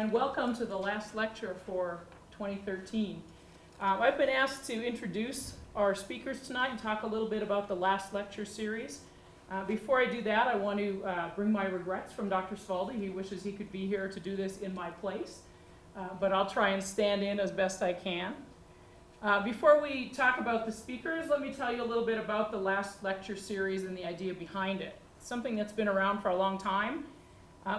and welcome to the last lecture for 2013. I've been asked to introduce our speakers tonight and talk a little bit about the last lecture series. Before I do that, I want to bring my regrets from Dr. Svaldi. He wishes he could be here to do this in my place, but I'll try and stand in as best I can. Before we talk about the speakers, let me tell you a little bit about the last lecture series and the idea behind it. It's something that's been around for a long time,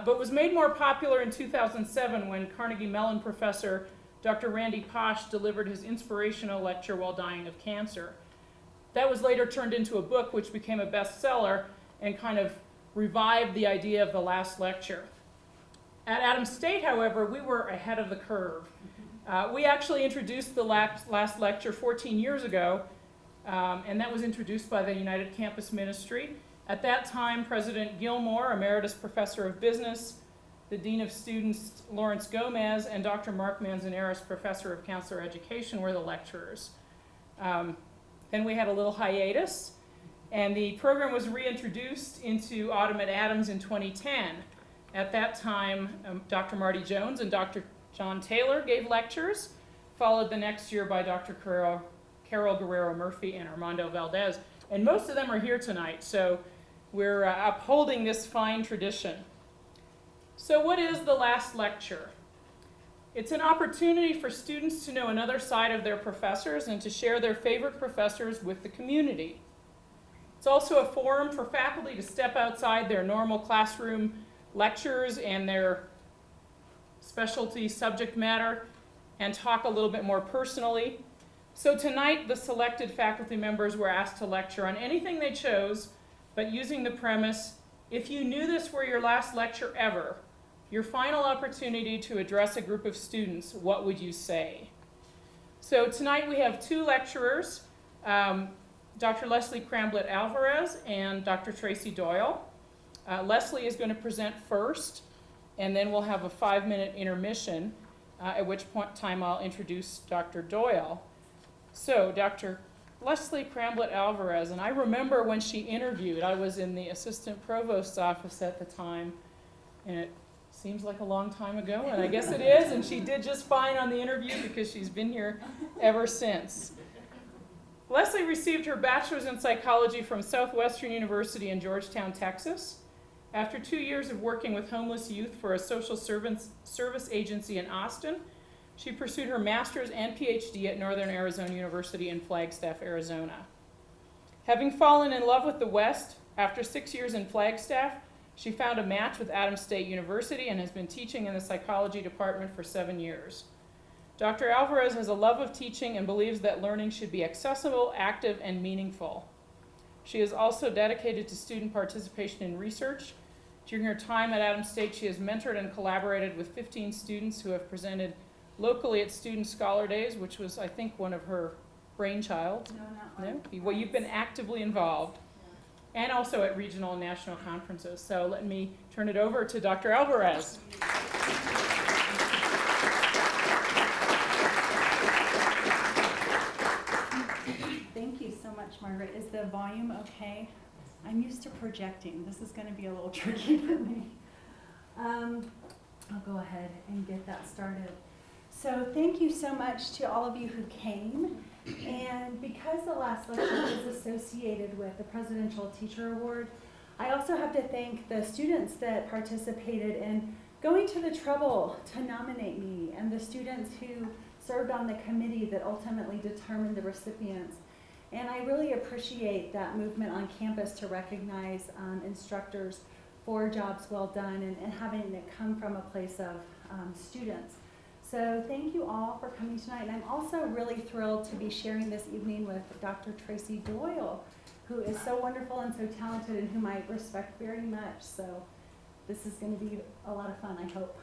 but was made more popular in 2007 when Carnegie Mellon professor Dr. Randy Pausch delivered his inspirational lecture while dying of cancer. That was later turned into a book which became a bestseller and kind of revived the idea of the last lecture. At Adams State, however, we were ahead of the curve. We actually introduced the last lecture 14 years ago, and that was introduced by the United Campus Ministry. At that time, President Gilmore, Emeritus Professor of Business, the Dean of Students, Lawrence Gomez, and Dr. Mark Manzanares, Professor of Counselor Education, were the lecturers. Then we had a little hiatus, and the program was reintroduced into Autumn at Adams in 2010. At that time, Dr. Marty Jones and Dr. John Taylor gave lectures, followed the next year by Dr. Carol Guerrero Murphy and Armando Valdez. And most of them are here tonight, so we're upholding this fine tradition. So what is the last lecture? It's an opportunity for students to know another side of their professors and to share their favorite professors with the community. It's also a forum for faculty to step outside their normal classroom lectures and their specialty subject matter and talk a little bit more personally. So tonight, the selected faculty members were asked to lecture on anything they chose, but using the premise, if you knew this were your last lecture ever, your final opportunity to address a group of students, what would you say? So tonight we have two lecturers, Dr. Leslie Cramblet Alvarez and Dr. Tracy Doyle. Leslie is going to present first, and then we'll have a 5-minute intermission, at which time I'll introduce Dr. Doyle. So Dr. Leslie Cramblet Alvarez, and I remember when she interviewed, I was in the assistant provost's office at the time, and it seems like a long time ago, and I guess it is, and she did just fine on the interview because she's been here ever since. Leslie received her bachelor's in psychology from Southwestern University in Georgetown, Texas. After 2 years of working with homeless youth for a social service agency in Austin, she pursued her master's and PhD at Northern Arizona University in Flagstaff, Arizona. Having fallen in love with the West, after 6 years in Flagstaff, she found a match with Adams State University and has been teaching in the psychology department for 7 years. Dr. Alvarez has a love of teaching and believes that learning should be accessible, active, and meaningful. She is also dedicated to student participation in research. During her time at Adams State, she has mentored and collaborated with 15 students who have presented locally at Student Scholar Days, which was, I think, one of her brainchild. No, not one. Well, you've been actively involved. And also at regional and national conferences. So let me turn it over to Dr. Alvarez. Thank you so much, Margaret. Is the volume okay? I'm used to projecting. This is going to be a little tricky for me. I'll go ahead and get that started. So thank you so much to all of you who came. And because the last lecture is associated with the Presidential Teacher Award, I also have to thank the students that participated in going to the trouble to nominate me and the students who served on the committee that ultimately determined the recipients. And I really appreciate that movement on campus to recognize instructors for jobs well done and having it come from a place of students. So thank you all for coming tonight. And I'm also really thrilled to be sharing this evening with Dr. Tracy Doyle, who is so wonderful and so talented and whom I respect very much. So this is going to be a lot of fun, I hope.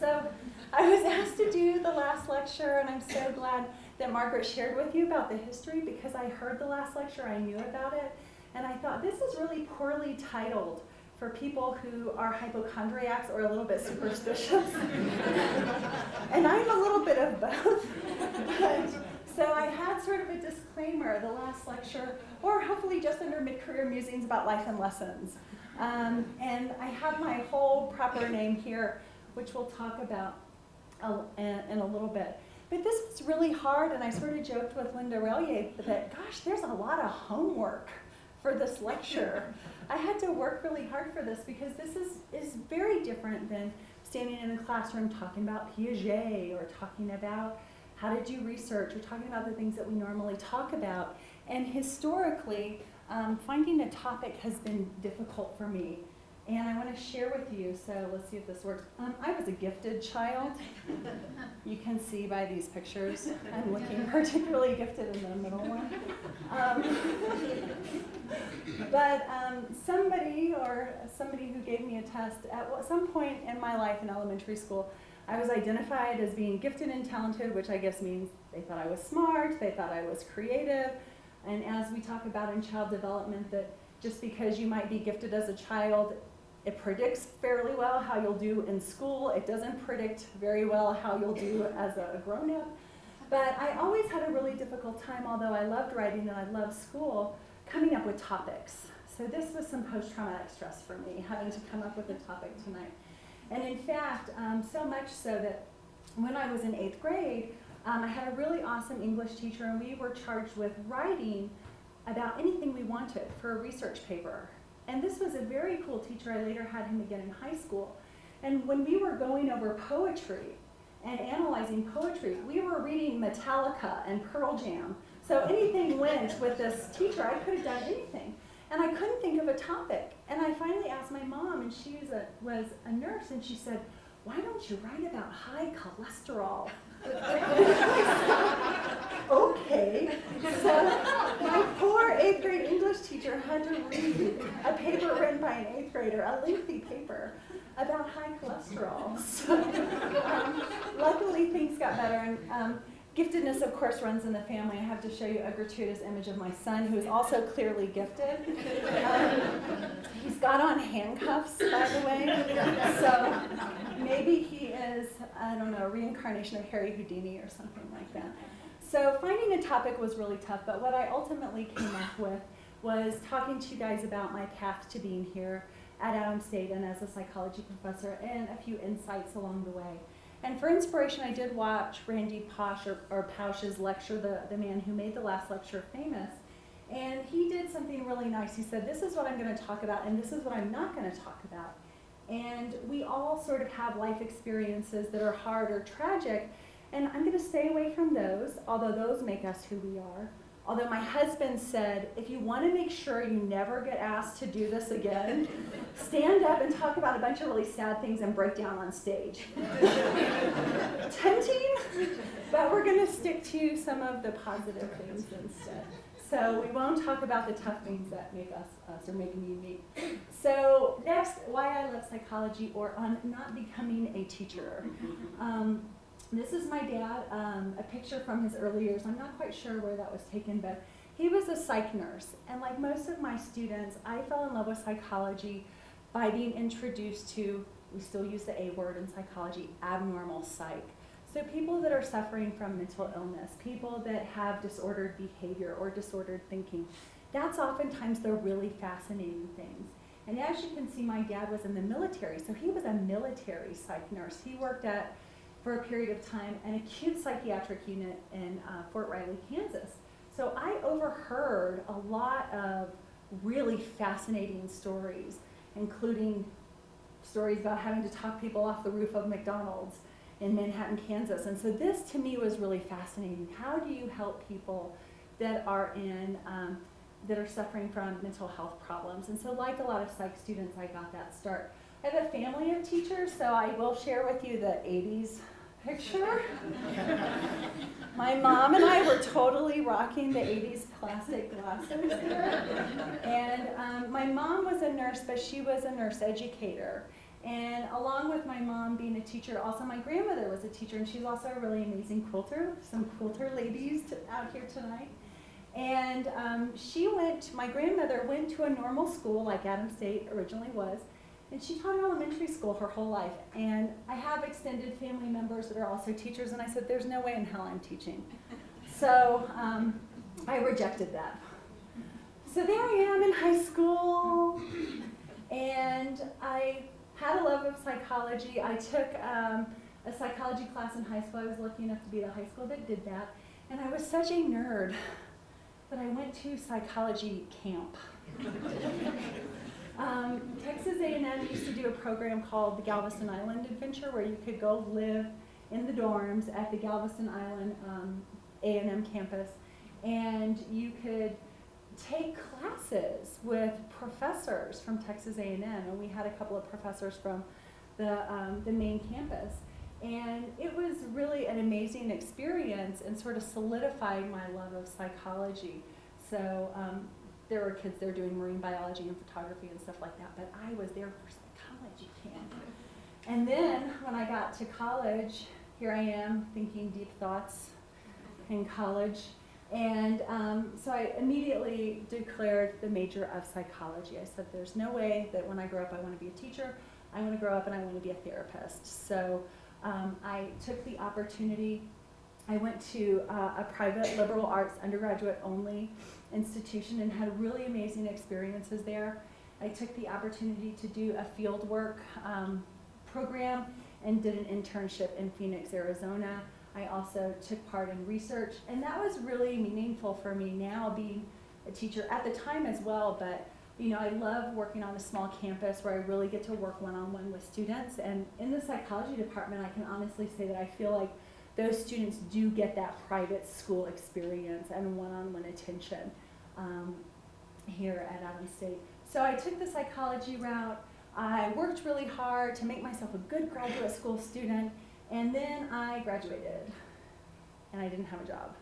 So I was asked to do the last lecture, and I'm so glad that Margaret shared with you about the history because I heard the last lecture, I knew about it, and I thought this is really poorly titled for people who are hypochondriacs or a little bit superstitious. And I'm a little bit of both. So I had sort of a disclaimer, the last lecture, or hopefully just under mid-career musings about life and lessons. And I have my whole proper name here, which we'll talk about in a little bit. But this was really hard, and I sort of joked with Linda Relier that, gosh, there's a lot of homework for this lecture. I had to work really hard for this because this is very different than standing in a classroom talking about Piaget or talking about how to do research or talking about the things that we normally talk about. And historically, finding a topic has been difficult for me. And I want to share with you, so let's see if this works. I was a gifted child. You can see by these pictures, I'm looking particularly gifted in the middle one. But somebody who gave me a test at some point in my life in elementary school, I was identified as being gifted and talented, which I guess means they thought I was smart, they thought I was creative. And as we talk about in child development, that just because you might be gifted as a child, it predicts fairly well how you'll do in school. It doesn't predict very well how you'll do as a grown-up. But I always had a really difficult time, although I loved writing and I loved school, coming up with topics. So this was some post-traumatic stress for me, having to come up with a topic tonight. And in fact, so much so that when I was in 8th grade, I had a really awesome English teacher, and we were charged with writing about anything we wanted for a research paper. And this was a very cool teacher. I later had him again in high school. And when we were going over poetry and analyzing poetry, we were reading Metallica and Pearl Jam. So anything went with this teacher. I could have done anything. And I couldn't think of a topic. And I finally asked my mom, and she was a nurse, and she said, "Why don't you write about high cholesterol?" Okay. So my poor 8th grade English teacher had to read a paper written by an 8th grader, a lengthy paper, about high cholesterol. So luckily things got better. And giftedness, of course, runs in the family. I have to show you a gratuitous image of my son, who is also clearly gifted. He's got on handcuffs, by the way. So maybe he is, I don't know, a reincarnation of Harry Houdini or something like that. So finding a topic was really tough, but what I ultimately came up with was talking to you guys about my path to being here at Adams State and as a psychology professor, and a few insights along the way. And for inspiration, I did watch Randy Pausch's lecture, the man who made the last lecture famous. And he did something really nice. He said, this is what I'm going to talk about, and this is what I'm not going to talk about. And we all sort of have life experiences that are hard or tragic, and I'm going to stay away from those, although those make us who we are. Although my husband said, if you want to make sure you never get asked to do this again, stand up and talk about a bunch of really sad things and break down on stage. Tempting, but we're going to stick to some of the positive things instead. So we won't talk about the tough things that make us or make me unique. So next, why I love psychology, or on not becoming a teacher. This is my dad, a picture from his early years. I'm not quite sure where that was taken, but he was a psych nurse. And like most of my students, I fell in love with psychology by being introduced to, we still use the A word in psychology, abnormal psych. So people that are suffering from mental illness, people that have disordered behavior or disordered thinking, that's oftentimes the really fascinating things. And as you can see, my dad was in the military, so he was a military psych nurse. He worked for a period of time, an acute psychiatric unit in Fort Riley, Kansas. So I overheard a lot of really fascinating stories, including stories about having to talk people off the roof of McDonald's in Manhattan, Kansas. And so this to me was really fascinating. How do you help people that are that are suffering from mental health problems? And so like a lot of psych students, I got that start. I have a family of teachers, so I will share with you the 80s picture. My mom and I were totally rocking the 80s plastic glasses here. And my mom was a nurse, but she was a nurse educator. And along with my mom being a teacher, also my grandmother was a teacher, and she's also a really amazing quilter. Some quilter ladies out here tonight. And my grandmother went to a normal school like Adams State originally was, and she taught in elementary school her whole life. And I have extended family members that are also teachers, and I said, there's no way in hell I'm teaching. So I rejected that. So there I am in high school, and I had a love of psychology. I took a psychology class in high school. I was lucky enough to be the high school that did that. And I was such a nerd that I went to psychology camp. Texas A&M used to do a program called the Galveston Island Adventure, where you could go live in the dorms at the Galveston Island A&M campus, and you could take classes with professors from Texas A&M, and we had a couple of professors from the main campus. And it was really an amazing experience and sort of solidified my love of psychology. So there were kids there doing marine biology and photography and stuff like that, but I was there for psychology camp. And then when I got to college, here I am thinking deep thoughts in college. And so I immediately declared the major of psychology. I said, there's no way that when I grow up I want to be a teacher. I want to grow up and I want to be a therapist. So I took the opportunity. I went to a private liberal arts undergraduate only institution and had really amazing experiences there. I took the opportunity to do a field work program and did an internship in Phoenix, Arizona. I also took part in research, and that was really meaningful for me now, being a teacher at the time as well. But you know, I love working on a small campus where I really get to work one-on-one with students. And in the psychology department, I can honestly say that I feel like those students do get that private school experience and one-on-one attention here at Adams State. So I took the psychology route. I worked really hard to make myself a good graduate school student, and then I graduated, and I didn't have a job.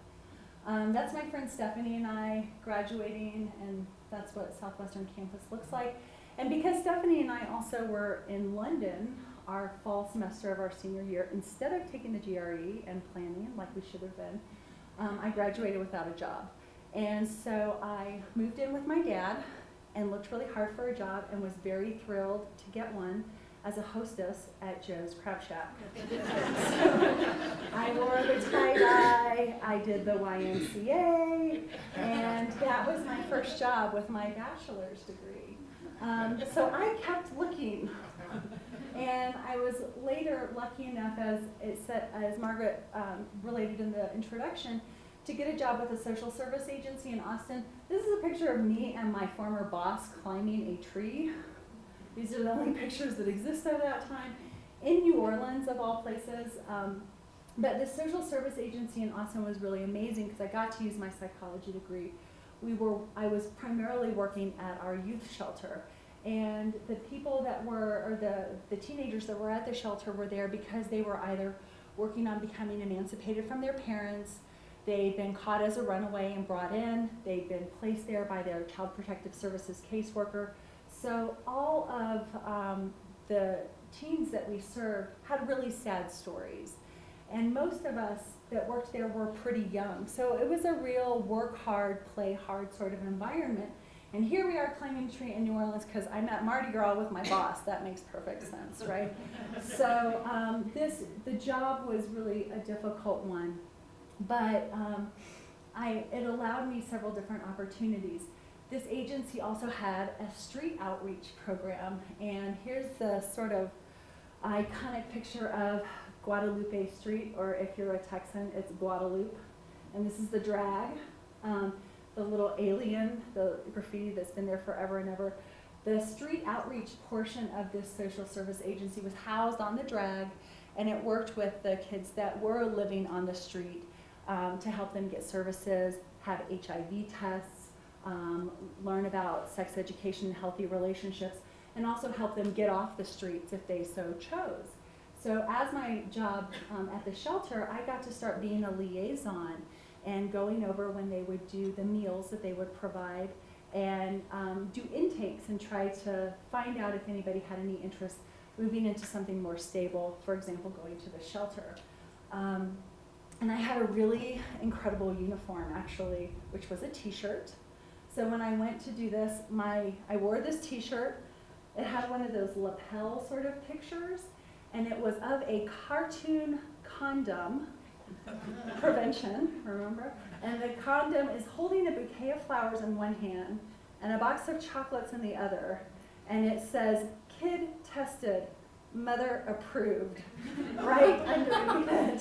That's my friend Stephanie and I graduating, and that's what Southwestern campus looks like. And because Stephanie and I also were in London our fall semester of our senior year, instead of taking the GRE and planning like we should have been, I graduated without a job. And so I moved in with my dad and looked really hard for a job and was very thrilled to get one as a hostess at Joe's Crab Shack. So I wore the tie-dye, I did the YMCA, and that was my first job with my bachelor's degree. So I kept looking. And I was later lucky enough, as it said, as Margaret related in the introduction, to get a job with a social service agency in Austin. This is a picture of me and my former boss climbing a tree. These are the only pictures that exist of that time in New Orleans, of all places. But the social service agency in Austin was really amazing because I got to use my psychology degree. I was primarily working at our youth shelter. And the people that were, or the teenagers that were at the shelter were there because they were either working on becoming emancipated from their parents, they'd been caught as a runaway and brought in, they'd been placed there by their Child Protective Services caseworker. So all of the teens that we served had really sad stories. And most of us that worked there were pretty young. So it was a real work hard, play hard sort of environment. And here we are climbing a tree in New Orleans because I'm at Mardi Gras with my boss. That makes perfect sense, right? So the job was really a difficult one, but it allowed me several different opportunities. This agency also had a street outreach program, and here's the sort of iconic picture of Guadalupe Street, or if you're a Texan, it's Guadalupe. And this is the drag. The little alien, the graffiti that's been there forever and ever. The street outreach portion of this social service agency was housed on the drag, and it worked with the kids that were living on the street to help them get services, have HIV tests, learn about sex education and healthy relationships, and also help them get off the streets if they so chose. So as my job at the shelter, I got to start being a liaison and going over when they would do the meals that they would provide, and do intakes and try to find out if anybody had any interest moving into something more stable, for example, going to the shelter. And I had a really incredible uniform, actually, which was a t-shirt. So when I went to do this, I wore this t-shirt. It had one of those lapel sort of pictures, and it was of a cartoon condom, prevention, remember? And the condom is holding a bouquet of flowers in one hand and a box of chocolates in the other. And it says, kid tested, mother approved, right underneath it.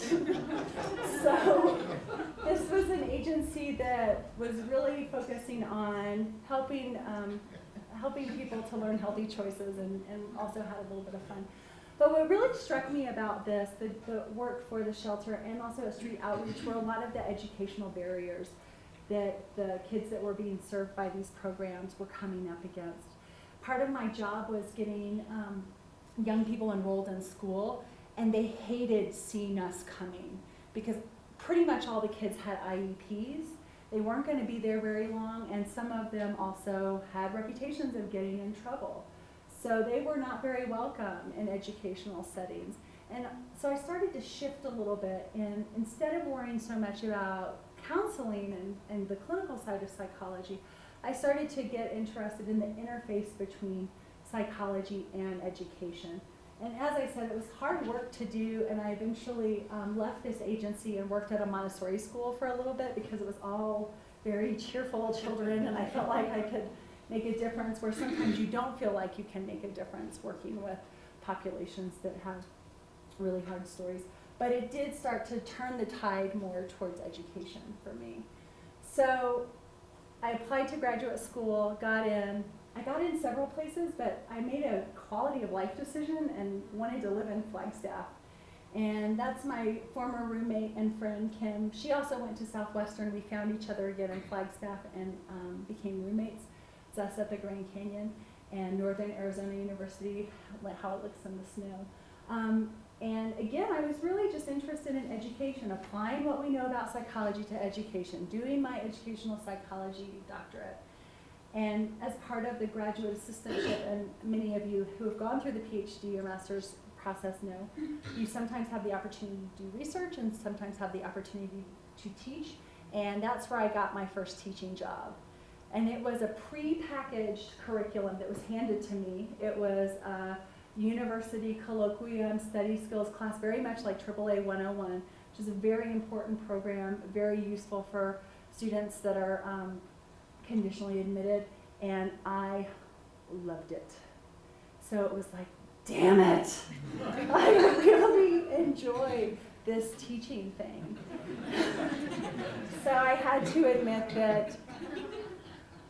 So this was an agency that was really focusing on helping people to learn healthy choices and also had a little bit of fun. But what really struck me about this, the work for the shelter and also a street outreach, were a lot of the educational barriers that the kids that were being served by these programs were coming up against. Part of my job was getting young people enrolled in school, and they hated seeing us coming because pretty much all the kids had IEPs. They weren't going to be there very long, and some of them also had reputations of getting in trouble. So they were not very welcome in educational settings. And so I started to shift a little bit, and instead of worrying so much about counseling and the clinical side of psychology, I started to get interested in the interface between psychology and education. And as I said, it was hard work to do, and I eventually left this agency and worked at a Montessori school for a little bit because it was all very cheerful children, and I felt like I could make a difference where sometimes you don't feel like you can make a difference working with populations that have really hard stories. But it did start to turn the tide more towards education for me. So I applied to graduate school, got in. I got in several places, but I made a quality of life decision and wanted to live in Flagstaff. And that's my former roommate and friend, Kim. She also went to Southwestern. We found each other again in Flagstaff and became roommates. It's us at the Grand Canyon and Northern Arizona University, how it looks in the snow. And again, I was really just interested in education, applying what we know about psychology to education, doing my educational psychology doctorate. And as part of the graduate assistantship, and many of you who have gone through the PhD or master's process know, you sometimes have the opportunity to do research and sometimes have the opportunity to teach. And that's where I got my first teaching job. And it was a pre-packaged curriculum that was handed to me. It was a university colloquium study skills class, very much like AAA 101, which is a very important program, very useful for students that are conditionally admitted, and I loved it. So it was like, damn it, I really enjoy this teaching thing. So I had to admit that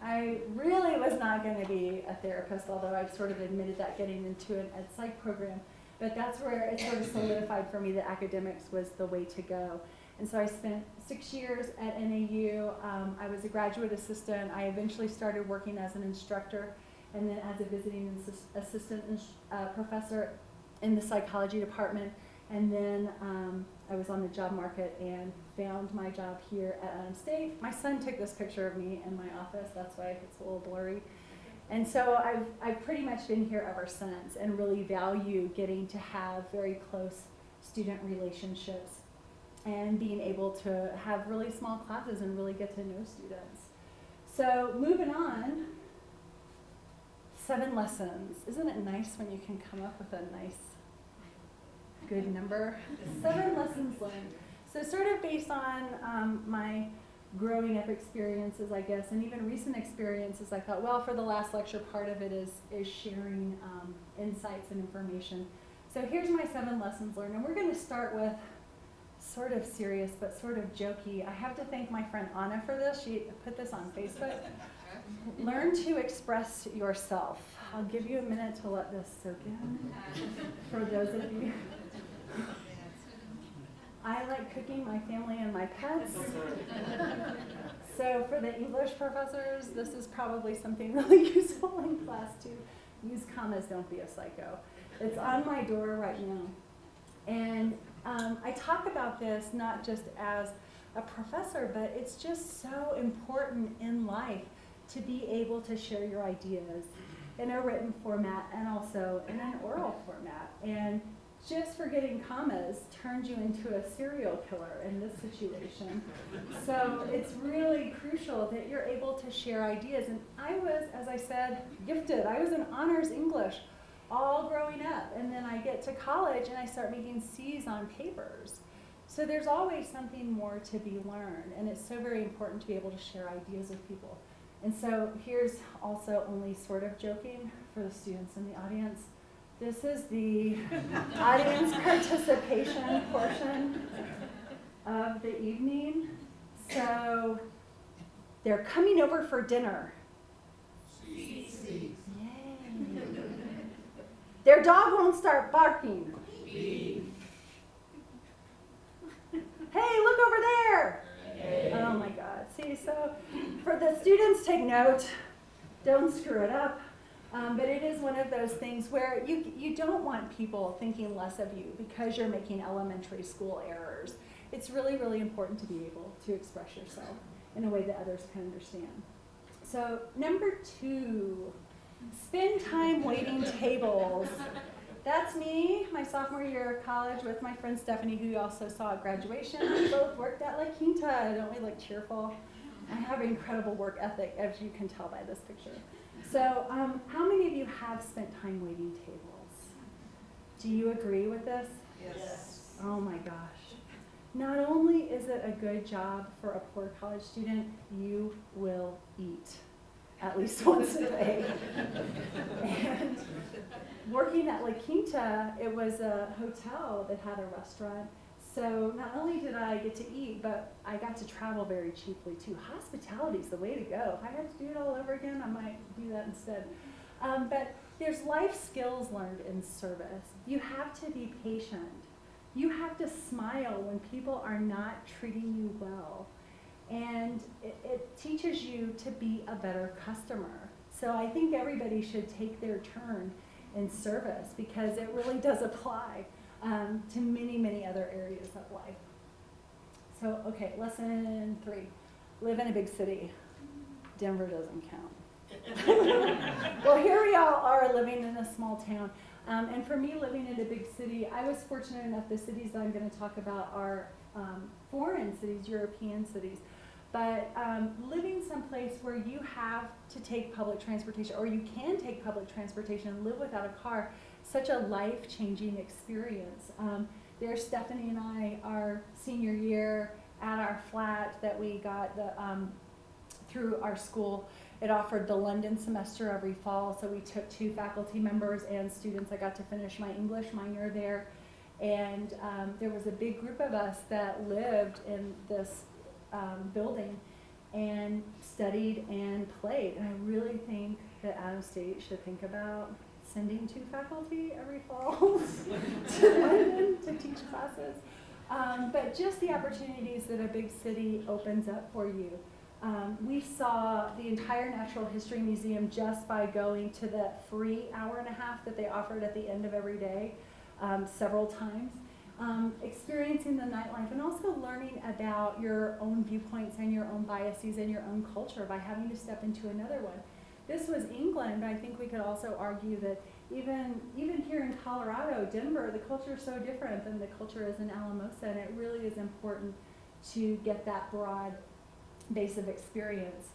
I really was not going to be a therapist, although I've sort of admitted that getting into an ed psych program. But that's where it sort of solidified for me that academics was the way to go. And so I spent 6 years at NAU. I was a graduate assistant. I eventually started working as an instructor and then as a visiting assistant professor in the psychology department. And then I was on the job market and found my job here at State. My son took this picture of me in my office. That's why it's a little blurry. And so I've pretty much been here ever since and really value getting to have very close student relationships and being able to have really small classes and really get to know students. So moving on, 7 lessons. Isn't it nice when you can come up with a nice, good number? 7 lessons learned. So sort of based on my growing up experiences, I guess, and even recent experiences, I thought, well, for the last lecture, part of it is sharing insights and information. So here's my 7 lessons learned, and we're going to start with sort of serious but sort of jokey. I have to thank my friend Anna for this. She put this on Facebook. Learn to express yourself. I'll give you a minute to let this soak in for those of you. I like cooking my family and my pets. So for the English professors, this is probably something really useful in class too. Use commas, don't be a psycho. It's on my door right now. And I talk about this not just as a professor, but it's just so important in life to be able to share your ideas in a written format and also in an oral format. And just forgetting commas turns you into a serial killer in this situation. So it's really crucial that you're able to share ideas. And I was, as I said, gifted. I was in honors English all growing up. And then I get to college and I start making C's on papers. So there's always something more to be learned. And it's so very important to be able to share ideas with people. And so here's also only sort of joking for the students in the audience. This is the audience participation portion of the evening. So they're coming over for dinner. Yay. Their dog won't start barking. Hey, look over there. Oh my God. See, so for the students, take note. Don't screw it up. But it is one of those things where you don't want people thinking less of you because you're making elementary school errors. It's really, really important to be able to express yourself in a way that others can understand. So number 2, spend time waiting tables. That's me, my sophomore year of college with my friend Stephanie, who you also saw at graduation. We both worked at La Quinta. Don't we look cheerful? I have an incredible work ethic, as you can tell by this picture. So how many of you have spent time waiting tables? Do you agree with this? Yes. Oh my gosh. Not only is it a good job for a poor college student, you will eat at least once a day. And working at La Quinta, it was a hotel that had a restaurant. So not only did I get to eat, but I got to travel very cheaply too. Hospitality's the way to go. If I had to do it all over again, I might do that instead. But there's life skills learned in service. You have to be patient. You have to smile when people are not treating you well. And it teaches you to be a better customer. So I think everybody should take their turn in service because it really does apply to many, many other areas of life. So, okay, lesson 3. Live in a big city. Denver doesn't count. Well, here we all are living in a small town. And for me, living in a big city, I was fortunate enough, the cities that I'm going to talk about are foreign cities, European cities. But living someplace where you have to take public transportation, or you can take public transportation and live without a car, such a life-changing experience. There's Stephanie and I, our senior year at our flat that we got through our school. It offered the London semester every fall, so we took 2 faculty members and students. I got to finish my English minor there. And there was a big group of us that lived in this building and studied and played. And I really think that Adams State should think about sending 2 faculty every fall to London to teach classes. But just the opportunities that a big city opens up for you. We saw the entire Natural History Museum just by going to the free hour-and-a-half that they offered at the end of every day several times. Experiencing the nightlife and also learning about your own viewpoints and your own biases and your own culture by having to step into another one. This was England, but I think we could also argue that even here in Colorado, Denver, the culture is so different than the culture is in Alamosa, and it really is important to get that broad base of experience.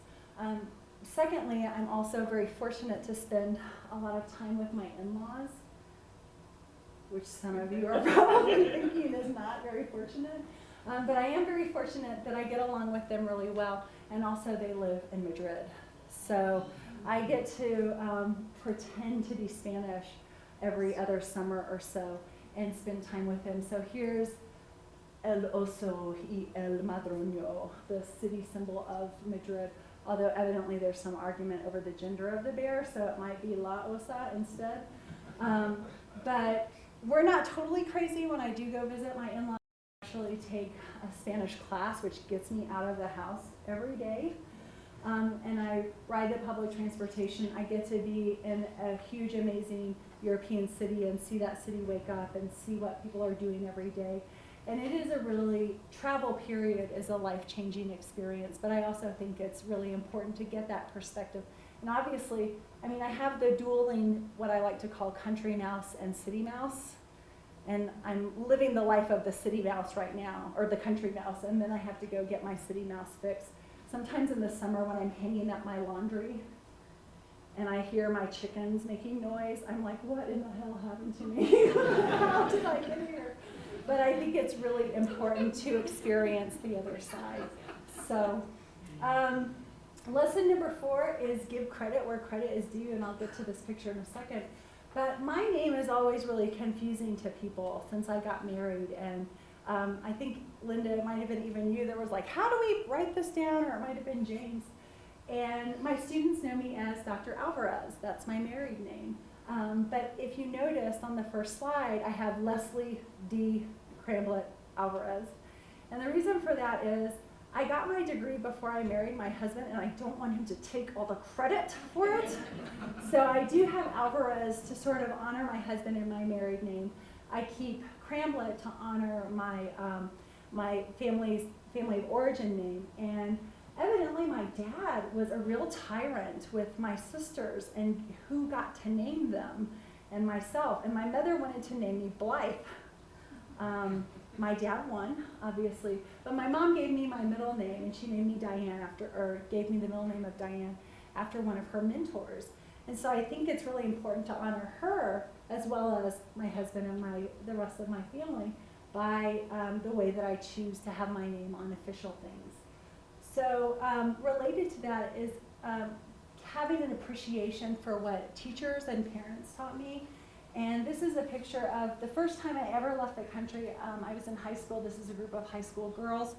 Secondly, I'm also very fortunate to spend a lot of time with my in-laws, which some of you are probably thinking is not very fortunate. But I am very fortunate that I get along with them really well, and also they live in Madrid. So I get to pretend to be Spanish every other summer or so and spend time with them. So here's El Oso y El Madroño, the city symbol of Madrid, although evidently there's some argument over the gender of the bear, so it might be La Osa instead. But we're not totally crazy. When I do go visit my in-laws, I actually take a Spanish class, which gets me out of the house every day. And I ride the public transportation. I get to be in a huge, amazing European city and see that city wake up and see what people are doing every day. And it is a really, travel period is a life-changing experience, but I also think it's really important to get that perspective. And obviously, I mean, I have the dueling, what I like to call country mouse and city mouse. And I'm living the life of the city mouse right now, or the country mouse, and then I have to go get my city mouse fix. Sometimes in the summer when I'm hanging up my laundry and I hear my chickens making noise, I'm like, what in the hell happened to me? How did I get here? But I think it's really important to experience the other side. So, lesson number 4 is give credit where credit is due, and I'll get to this picture in a second. But my name is always really confusing to people since I got married, and I think, Linda, it might have been even you, that was like, how do we write this down, or it might have been James. And my students know me as Dr. Alvarez. That's my married name. But if you noticed on the first slide, I have Leslie D. Cramblet Alvarez. And the reason for that is I got my degree before I married my husband, and I don't want him to take all the credit for it. So I do have Alvarez to sort of honor my husband and my married name. I keep Cramblet to honor my, my family of origin name. And evidently my dad was a real tyrant with my sisters and who got to name them and myself. And my mother wanted to name me Blythe. My dad won, obviously, but my mom gave me my middle name, and she named me Diane gave me the middle name of Diane after one of her mentors. And so I think it's really important to honor her as well as my husband and the rest of my family by the way that I choose to have my name on official things. So related to that is having an appreciation for what teachers and parents taught me. And this is a picture of the first time I ever left the country. I was in high school. This is a group of high school girls.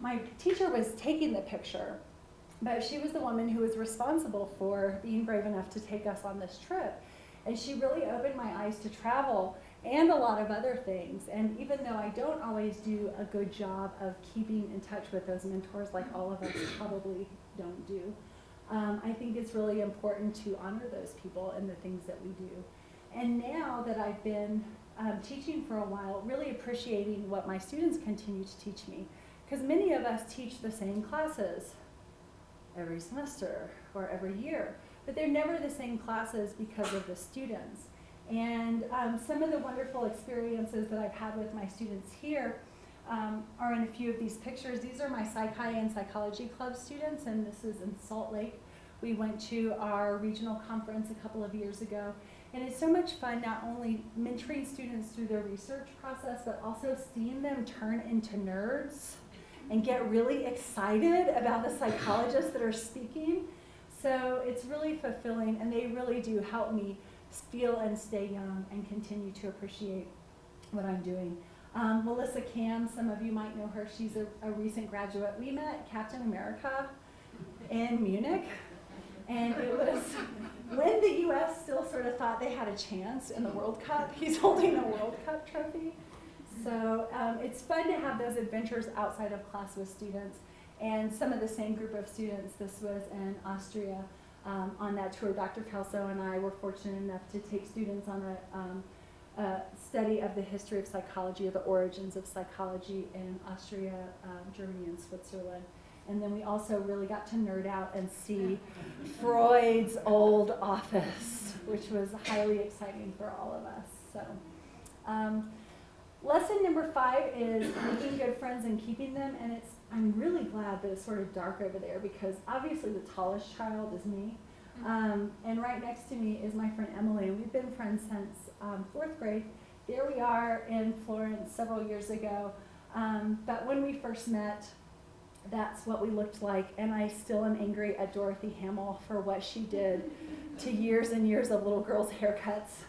My teacher was taking the picture, but she was the woman who was responsible for being brave enough to take us on this trip. And she really opened my eyes to travel and a lot of other things. And even though I don't always do a good job of keeping in touch with those mentors, like all of us probably don't do, I think it's really important to honor those people and the things that we do. And now that I've been teaching for a while, really appreciating what my students continue to teach me, because many of us teach the same classes every semester or every year, but they're never the same classes because of the students. And some of the wonderful experiences that I've had with my students here are in a few of these pictures. These are my Psychi and Psychology Club students, and this is in Salt Lake. We went to our regional conference a couple of years ago. And it's so much fun not only mentoring students through their research process, but also seeing them turn into nerds and get really excited about the psychologists that are speaking. So it's really fulfilling, and they really do help me feel and stay young and continue to appreciate what I'm doing. Melissa Cam, some of you might know her. She's a recent graduate. We met at Captain America in Munich. And it was when the U.S. still sort of thought they had a chance in the World Cup. He's holding the World Cup trophy. So it's fun to have those adventures outside of class with students. And some of the same group of students, this was in Austria on that tour. Dr. Kelso and I were fortunate enough to take students on a study of the history of psychology, of the origins of psychology in Austria, Germany, and Switzerland. And then we also really got to nerd out and see Freud's old office, which was highly exciting for all of us. So, lesson number 5 is making good friends and keeping them. And I'm really glad that it's sort of dark over there, because obviously the tallest child is me. And right next to me is my friend Emily, and we've been friends since 4th grade. There we are in Florence several years ago. But when we first met, that's what we looked like, and I still am angry at Dorothy Hamill for what she did to years and years of little girls' haircuts.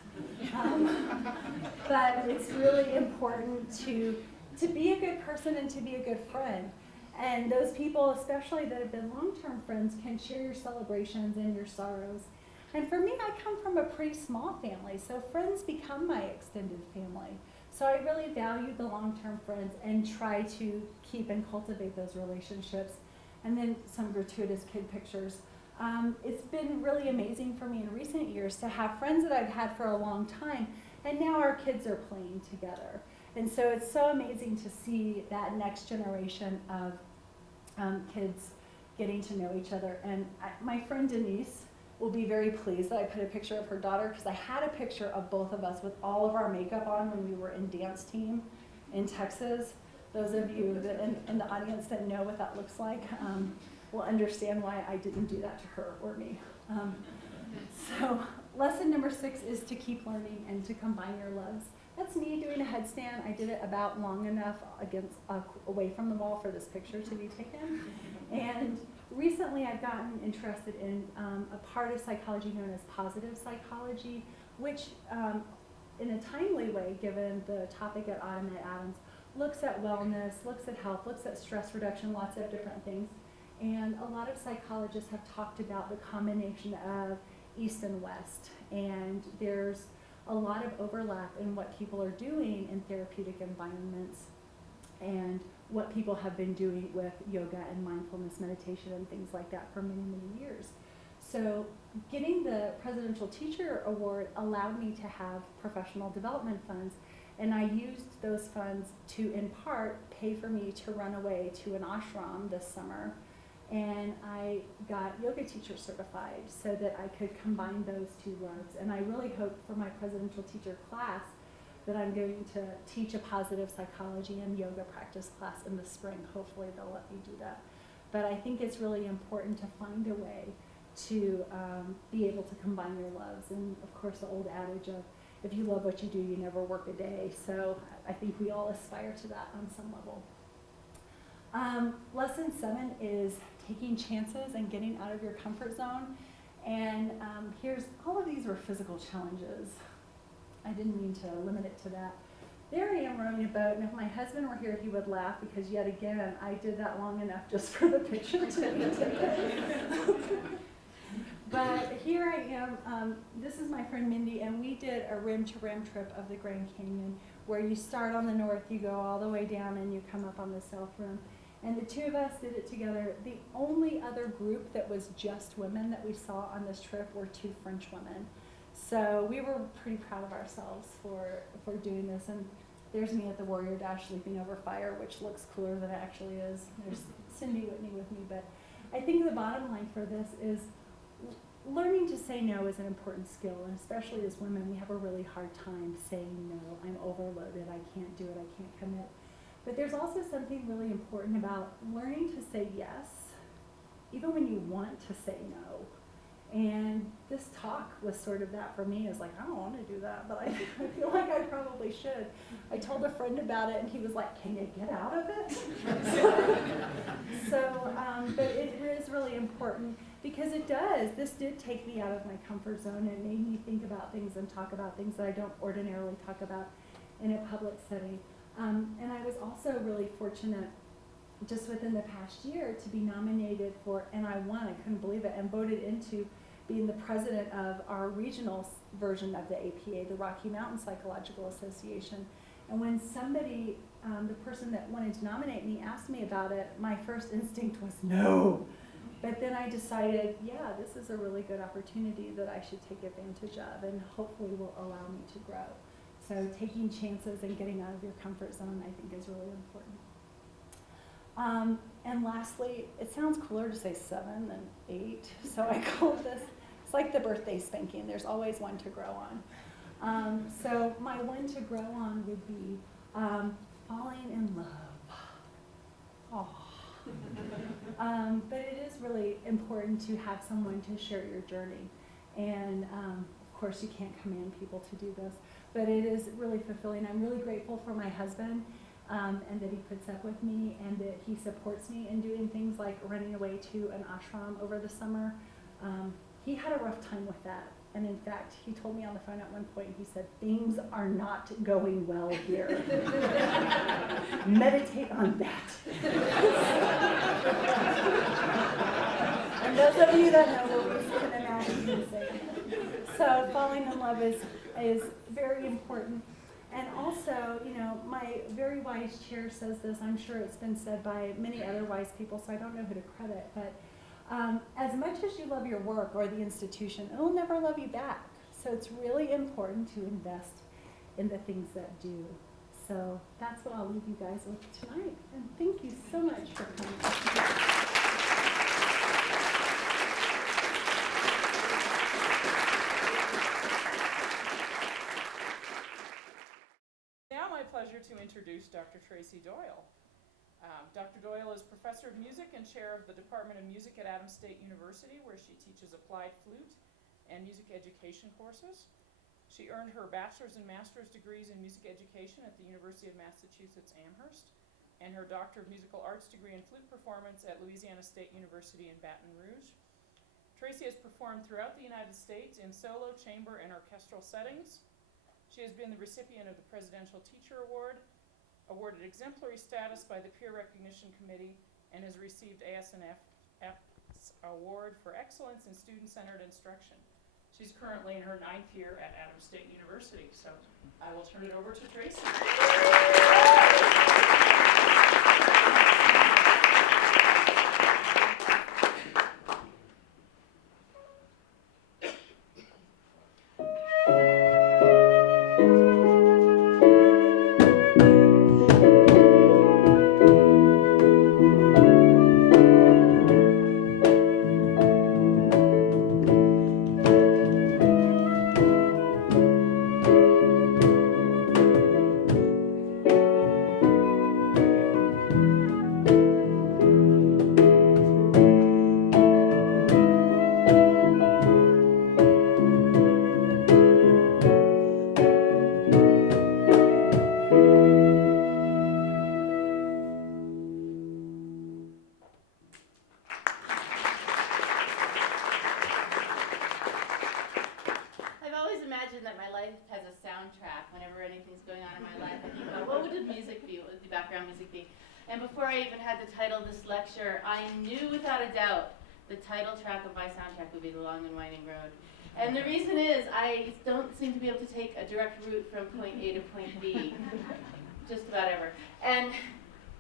But it's really important to be a good person and to be a good friend. And those people, especially that have been long-term friends, can share your celebrations and your sorrows. And for me, I come from a pretty small family, so friends become my extended family. So I really value the long-term friends and try to keep and cultivate those relationships. And then some gratuitous kid pictures. It's been really amazing for me in recent years to have friends that I've had for a long time, and now our kids are playing together. And so it's so amazing to see that next generation of kids getting to know each other. And my friend Denise will be very pleased that I put a picture of her daughter, because I had a picture of both of us with all of our makeup on when we were in dance team in Texas. Those of you that in the audience that know what that looks like will understand why I didn't do that to her or me. So lesson number 6 is to keep learning and to combine your loves. That's me doing a headstand. I did it about long enough away from the wall for this picture to be taken. And recently I've gotten interested in a part of psychology known as positive psychology, which in a timely way, given the topic at Autumn at Adams, looks at wellness, looks at health, looks at stress reduction, lots of different things. And a lot of psychologists have talked about the combination of East and West, and there's a lot of overlap in what people are doing in therapeutic environments and what people have been doing with yoga and mindfulness meditation and things like that for many, many years. So getting the Presidential Teacher Award allowed me to have professional development funds, and I used those funds to, in part, pay for me to run away to an ashram this summer. And I got yoga teacher certified so that I could combine those two loves. And I really hope for my Presidential Teacher class that I'm going to teach a positive psychology and yoga practice class in the spring. Hopefully they'll let me do that. But I think it's really important to find a way to be able to combine your loves. And of course the old adage of, if you love what you do, you never work a day. So I think we all aspire to that on some level. Lesson 7 is taking chances and getting out of your comfort zone. And here's, all of these were physical challenges. I didn't mean to limit it to that. There I am rowing a boat, and if my husband were here, he would laugh because yet again, I did that long enough just for the picture to be taken. But here I am, this is my friend Mindy, and we did a rim-to-rim trip of the Grand Canyon, where you start on the north, you go all the way down, and you come up on the south rim. And the two of us did it together. The only other group that was just women that we saw on this trip were 2 French women. So we were pretty proud of ourselves for doing this. And there's me at the Warrior Dash sleeping over fire, which looks cooler than it actually is. There's Cindy Whitney with me. But I think the bottom line for this is learning to say no is an important skill. And especially as women, we have a really hard time saying no. I'm overloaded. I can't do it. I can't commit. But there's also something really important about learning to say yes, even when you want to say no. And this talk was sort of that for me. It's like, I don't want to do that, but I feel like I probably should. I told a friend about it, and he was like, can you get out of it? But it is really important because this did take me out of my comfort zone and made me think about things and talk about things that I don't ordinarily talk about in a public setting. And I was also really fortunate just within the past year to be nominated for, and I won, I couldn't believe it, and voted into being the president of our regional version of the APA, the Rocky Mountain Psychological Association. And when somebody, the person that wanted to nominate me, asked me about it, my first instinct was no. But then I decided, yeah, this is a really good opportunity that I should take advantage of and hopefully will allow me to grow. So taking chances and getting out of your comfort zone, I think, is really important. And lastly, it sounds cooler to say 7 than 8, so I call this, it's like the birthday spanking. There's always one to grow on. So my one to grow on would be falling in love. Oh. But it is really important to have someone to share your journey. And of course, you can't command people to do this, but it is really fulfilling. I'm really grateful for my husband. And that he puts up with me and that he supports me in doing things like running away to an ashram over the summer. He had a rough time with that. And in fact, he told me on the phone at one point, he said, things are not going well here. Meditate on that. And those of you that know Louise can imagine him saying that. So falling in love is very important. And also, you know, my very wise chair says this. I'm sure it's been said by many other wise people, so I don't know who to credit. But as much as you love your work or the institution, it'll never love you back. So it's really important to invest in the things that do. So that's what I'll leave you guys with tonight. And thank you so much for coming. Pleasure to introduce Dr. Tracy Doyle. Dr. Doyle is professor of music and chair of the Department of Music at Adams State University, where she teaches applied flute and music education courses. She earned her bachelor's and master's degrees in music education at the University of Massachusetts Amherst, and her Doctor of Musical Arts degree in flute performance at Louisiana State University in Baton Rouge. Tracy has performed throughout the United States in solo, chamber, and orchestral settings. She has been the recipient of the Presidential Teacher Award, awarded exemplary status by the Peer Recognition Committee, and has received ASNF's Award for Excellence in Student-Centered Instruction. She's currently in her 9th year at Adams State University, so I will turn it over to Tracy. That my life has a soundtrack. Whenever anything's going on in my life, I think about what would the music be, what would the background music be. And before I even had to title this lecture, I knew without a doubt the title track of my soundtrack would be The Long and Winding Road. And the reason is I don't seem to be able to take a direct route from point A to point B, just about ever. And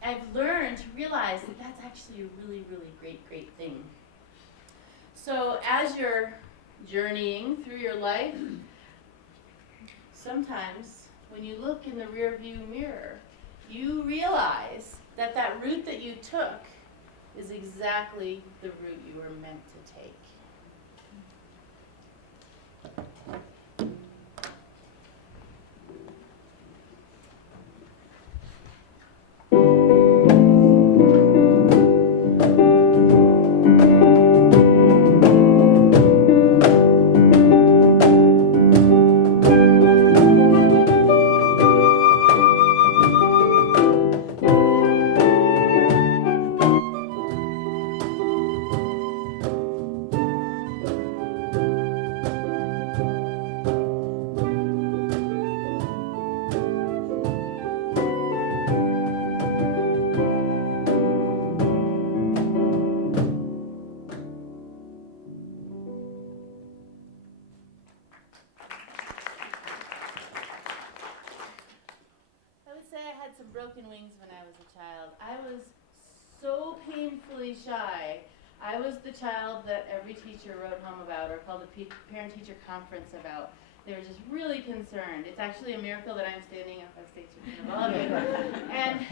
I've learned to realize that that's actually a really, really great thing. So as you're journeying through your life, sometimes when you look in the rearview mirror, you realize that that route that you took is exactly the route you were meant to take. Broken wings when I was a child. I was so painfully shy. I was the child that every teacher wrote home about or called a parent-teacher conference about. They were just really concerned. It's actually a miracle that I'm standing up on stage with all of you. And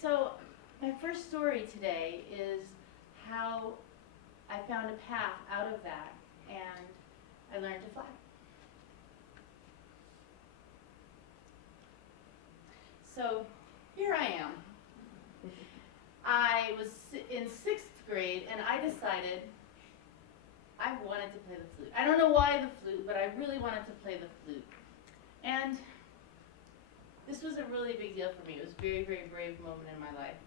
so my first story today is how I found a path out of that and I learned to fly. So here I am. I was in 6th grade and I decided I wanted to play the flute. I don't know why the flute, but I really wanted to play the flute. And this was a really big deal for me. It was a very, very brave moment in my life.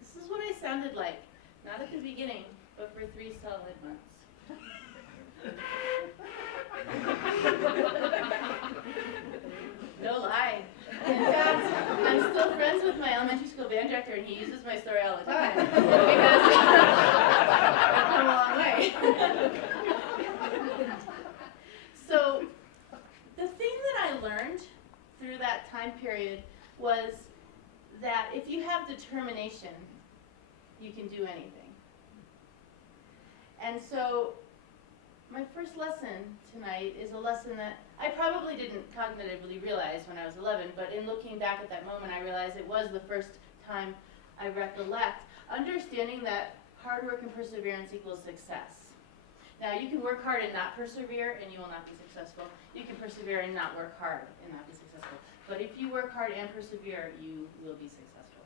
This is what I sounded like, not at the beginning, but for 3 solid months. No lie. In fact, I'm still friends with my elementary school band director, and he uses my story all the time because I've come a long way. So, the thing that I learned through that time period was that if you have determination, you can do anything. And so, my first lesson tonight is a lesson that I probably didn't cognitively realize when I was 11, but in looking back at that moment, I realized it was the first time I recollect understanding that hard work and perseverance equals success. Now, you can work hard and not persevere, and you will not be successful. You can persevere and not work hard and not be successful. But if you work hard and persevere, you will be successful.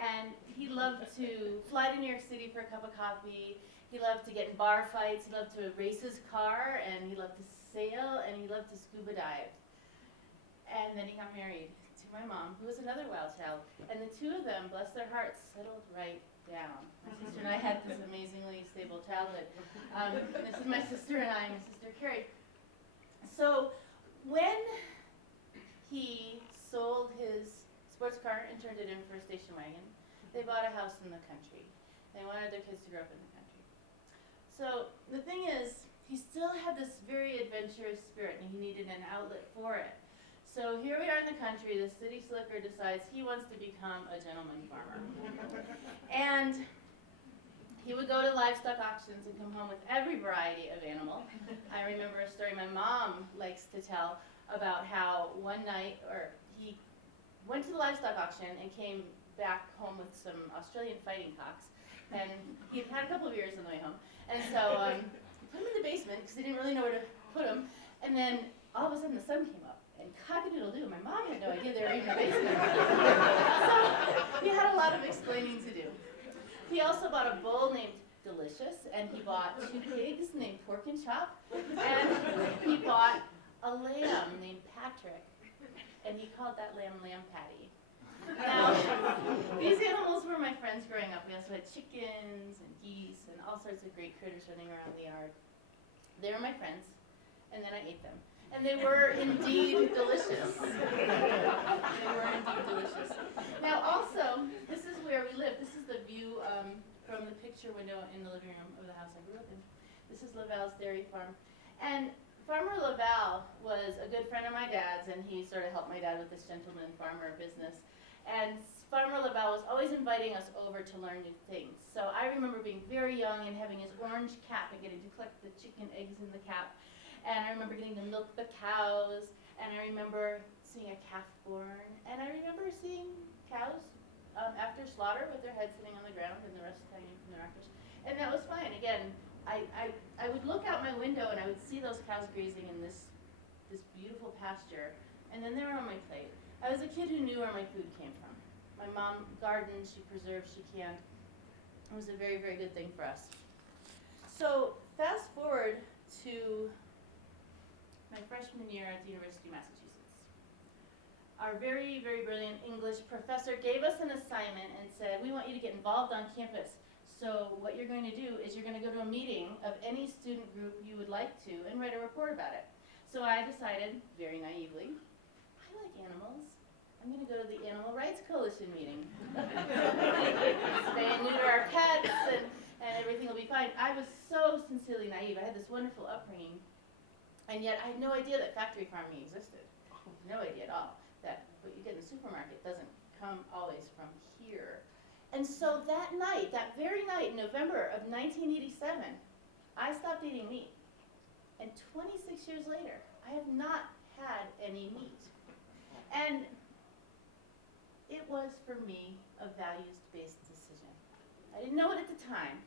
And he loved to fly to New York City for a cup of coffee. He loved to get in bar fights. He loved to race his car, and he loved to sail, and he loved to scuba dive. And then he got married to my mom, who was another wild child. And the two of them, bless their hearts, settled right down. My sister and I had this amazingly stable childhood. This is my sister and I, my sister Carrie. So when he sold his sports car and turned it in for a station wagon, they bought a house in the country. They wanted their kids to grow up in the country. So the thing is, he still had this very adventurous spirit, and he needed an outlet for it. So here we are in the country, the city slicker decides he wants to become a gentleman farmer. And he would go to livestock auctions and come home with every variety of animal. I remember a story my mom likes to tell about how one night, or he went to the livestock auction and came back home with some Australian fighting cocks. And he had had a couple of beers on the way home. And so put them in the basement because they didn't really know where to put them. And then all of a sudden the sun came up. And cock-a-doodle-doo, my mom had no idea they were in the basement. So he had a lot of explaining to do. He also bought a bull named Delicious, and he bought 2 pigs named Pork and Chop, and he bought a lamb named Patrick, and he called that lamb Lamb Patty. Now, these animals were my friends growing up. We also had chickens and geese and all sorts of great critters running around the yard. They were my friends, and then I ate them. And they were indeed delicious. They were indeed delicious. Now also, this is where we live. This is the view from the picture window in the living room of the house I grew up in. This is Laval's dairy farm. And Farmer Laval was a good friend of my dad's, and he sort of helped my dad with this gentleman farmer business. And Farmer Laval was always inviting us over to learn new things. So I remember being very young and having his orange cap and getting to collect the chicken eggs in the cap. And I remember getting to milk the cows, and I remember seeing a calf born, and I remember seeing cows after slaughter with their heads sitting on the ground and the rest hanging from their rafters. And that was fine. Again, I would look out my window and I would see those cows grazing in this beautiful pasture, and then they were on my plate. I was a kid who knew where my food came from. My mom gardened, she preserved, she canned. It was a very, very good thing for us. So fast forward to my freshman year at the University of Massachusetts. Our very, very brilliant English professor gave us an assignment and said, we want you to get involved on campus. So what you're going to do is you're going to go to a meeting of any student group you would like to and write a report about it. So I decided, very naively, I like animals. I'm going to go to the Animal Rights Coalition meeting. Spay and neuter our pets and everything will be fine. I was so sincerely naive. I had this wonderful upbringing. And yet I had no idea that factory farming existed. No idea at all. That what you get in the supermarket doesn't come always from here. And so that night, that very night in November of 1987, I stopped eating meat. And 26 years later, I have not had any meat. And it was, for me, a values-based decision. I didn't know it at the time,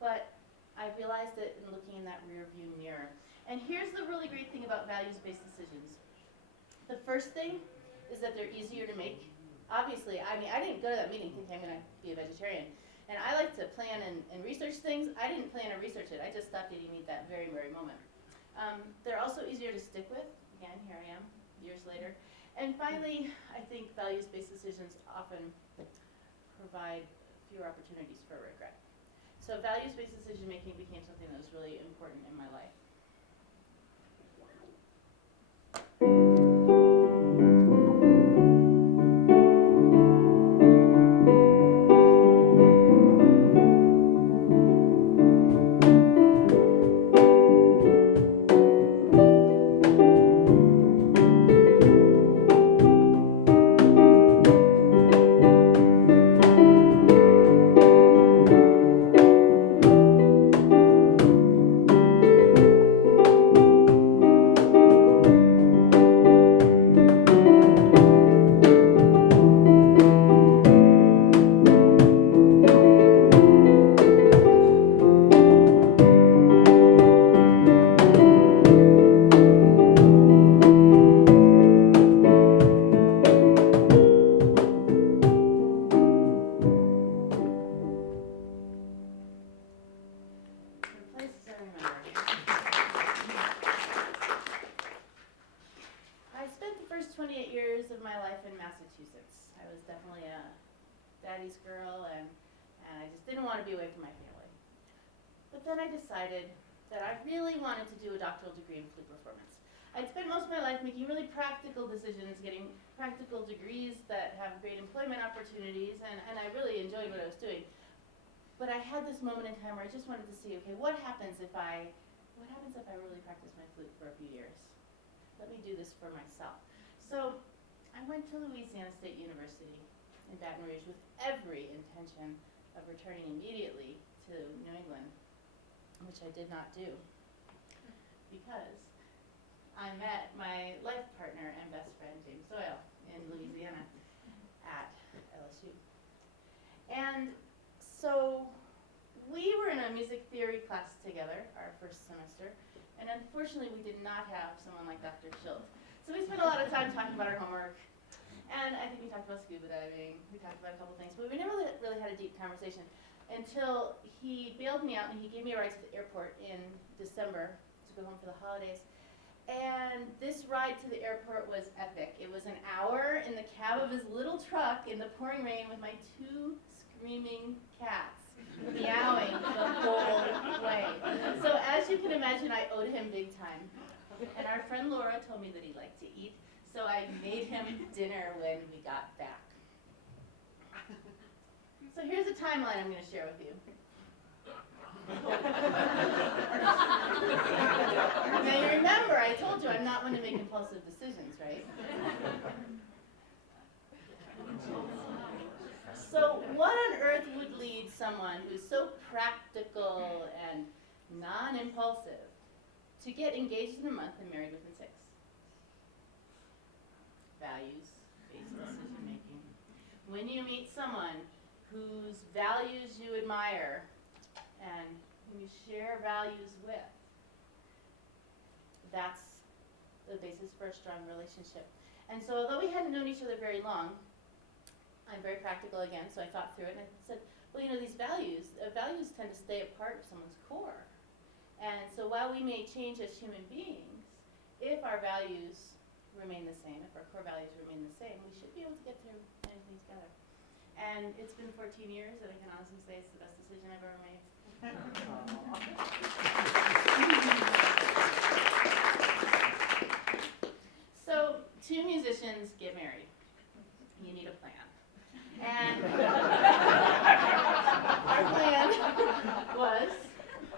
but I realized it in looking in that rear-view mirror. And here's the really great thing about values-based decisions. The first thing is that they're easier to make. Obviously, I mean, I didn't go to that meeting thinking I'm going to be a vegetarian. And I like to plan and research things. I didn't plan or research it. I just stopped eating meat that very, very moment. They're also easier to stick with. Again, here I am, years later. And finally, I think values-based decisions often provide fewer opportunities for regret. So values-based decision-making became something that was really important in my life. daddy's girl, and I just didn't want to be away from my family. But then I decided that I really wanted to do a doctoral degree in flute performance. I'd spent most of my life making really practical decisions, getting practical degrees that have great employment opportunities, and I really enjoyed what I was doing. But I had this moment in time where I just wanted to see, okay, what happens if I really practice my flute for a few years? Let me do this for myself. So I went to Louisiana State University in Baton Rouge with every intention of returning immediately to New England, which I did not do, because I met my life partner and best friend, James Doyle, in Louisiana at LSU. And so we were in a music theory class together our first semester, and unfortunately we did not have someone like Dr. Schultz. So we spent a lot of time talking about our homework, and I think we talked about scuba diving, we talked about a couple things, but we never really had a deep conversation until he bailed me out and he gave me a ride to the airport in December to go home for the holidays. And this ride to the airport was epic. It was an hour in the cab of his little truck in the pouring rain with my 2 screaming cats meowing the whole way. So as you can imagine, I owed him big time. And our friend Laura told me that he liked to eat, so I made him dinner when we got back. So here's a timeline I'm going to share with you. Now you remember, I told you I'm not one to make impulsive decisions, right? So what on earth would lead someone who's so practical and non-impulsive to get engaged in a month and married within 6? Values-based decision making. When you meet someone whose values you admire and whom you share values with, that's the basis for a strong relationship. And so although we hadn't known each other very long, I'm very practical again, so I thought through it and I said, well, you know, these values tend to stay a part of someone's core. And so while we may change as human beings, if our values remain the same, if our core values remain the same, we should be able to get through anything together. And it's been 14 years, and I can honestly say it's the best decision I've ever made. So, 2 musicians get married. You need a plan. And our plan was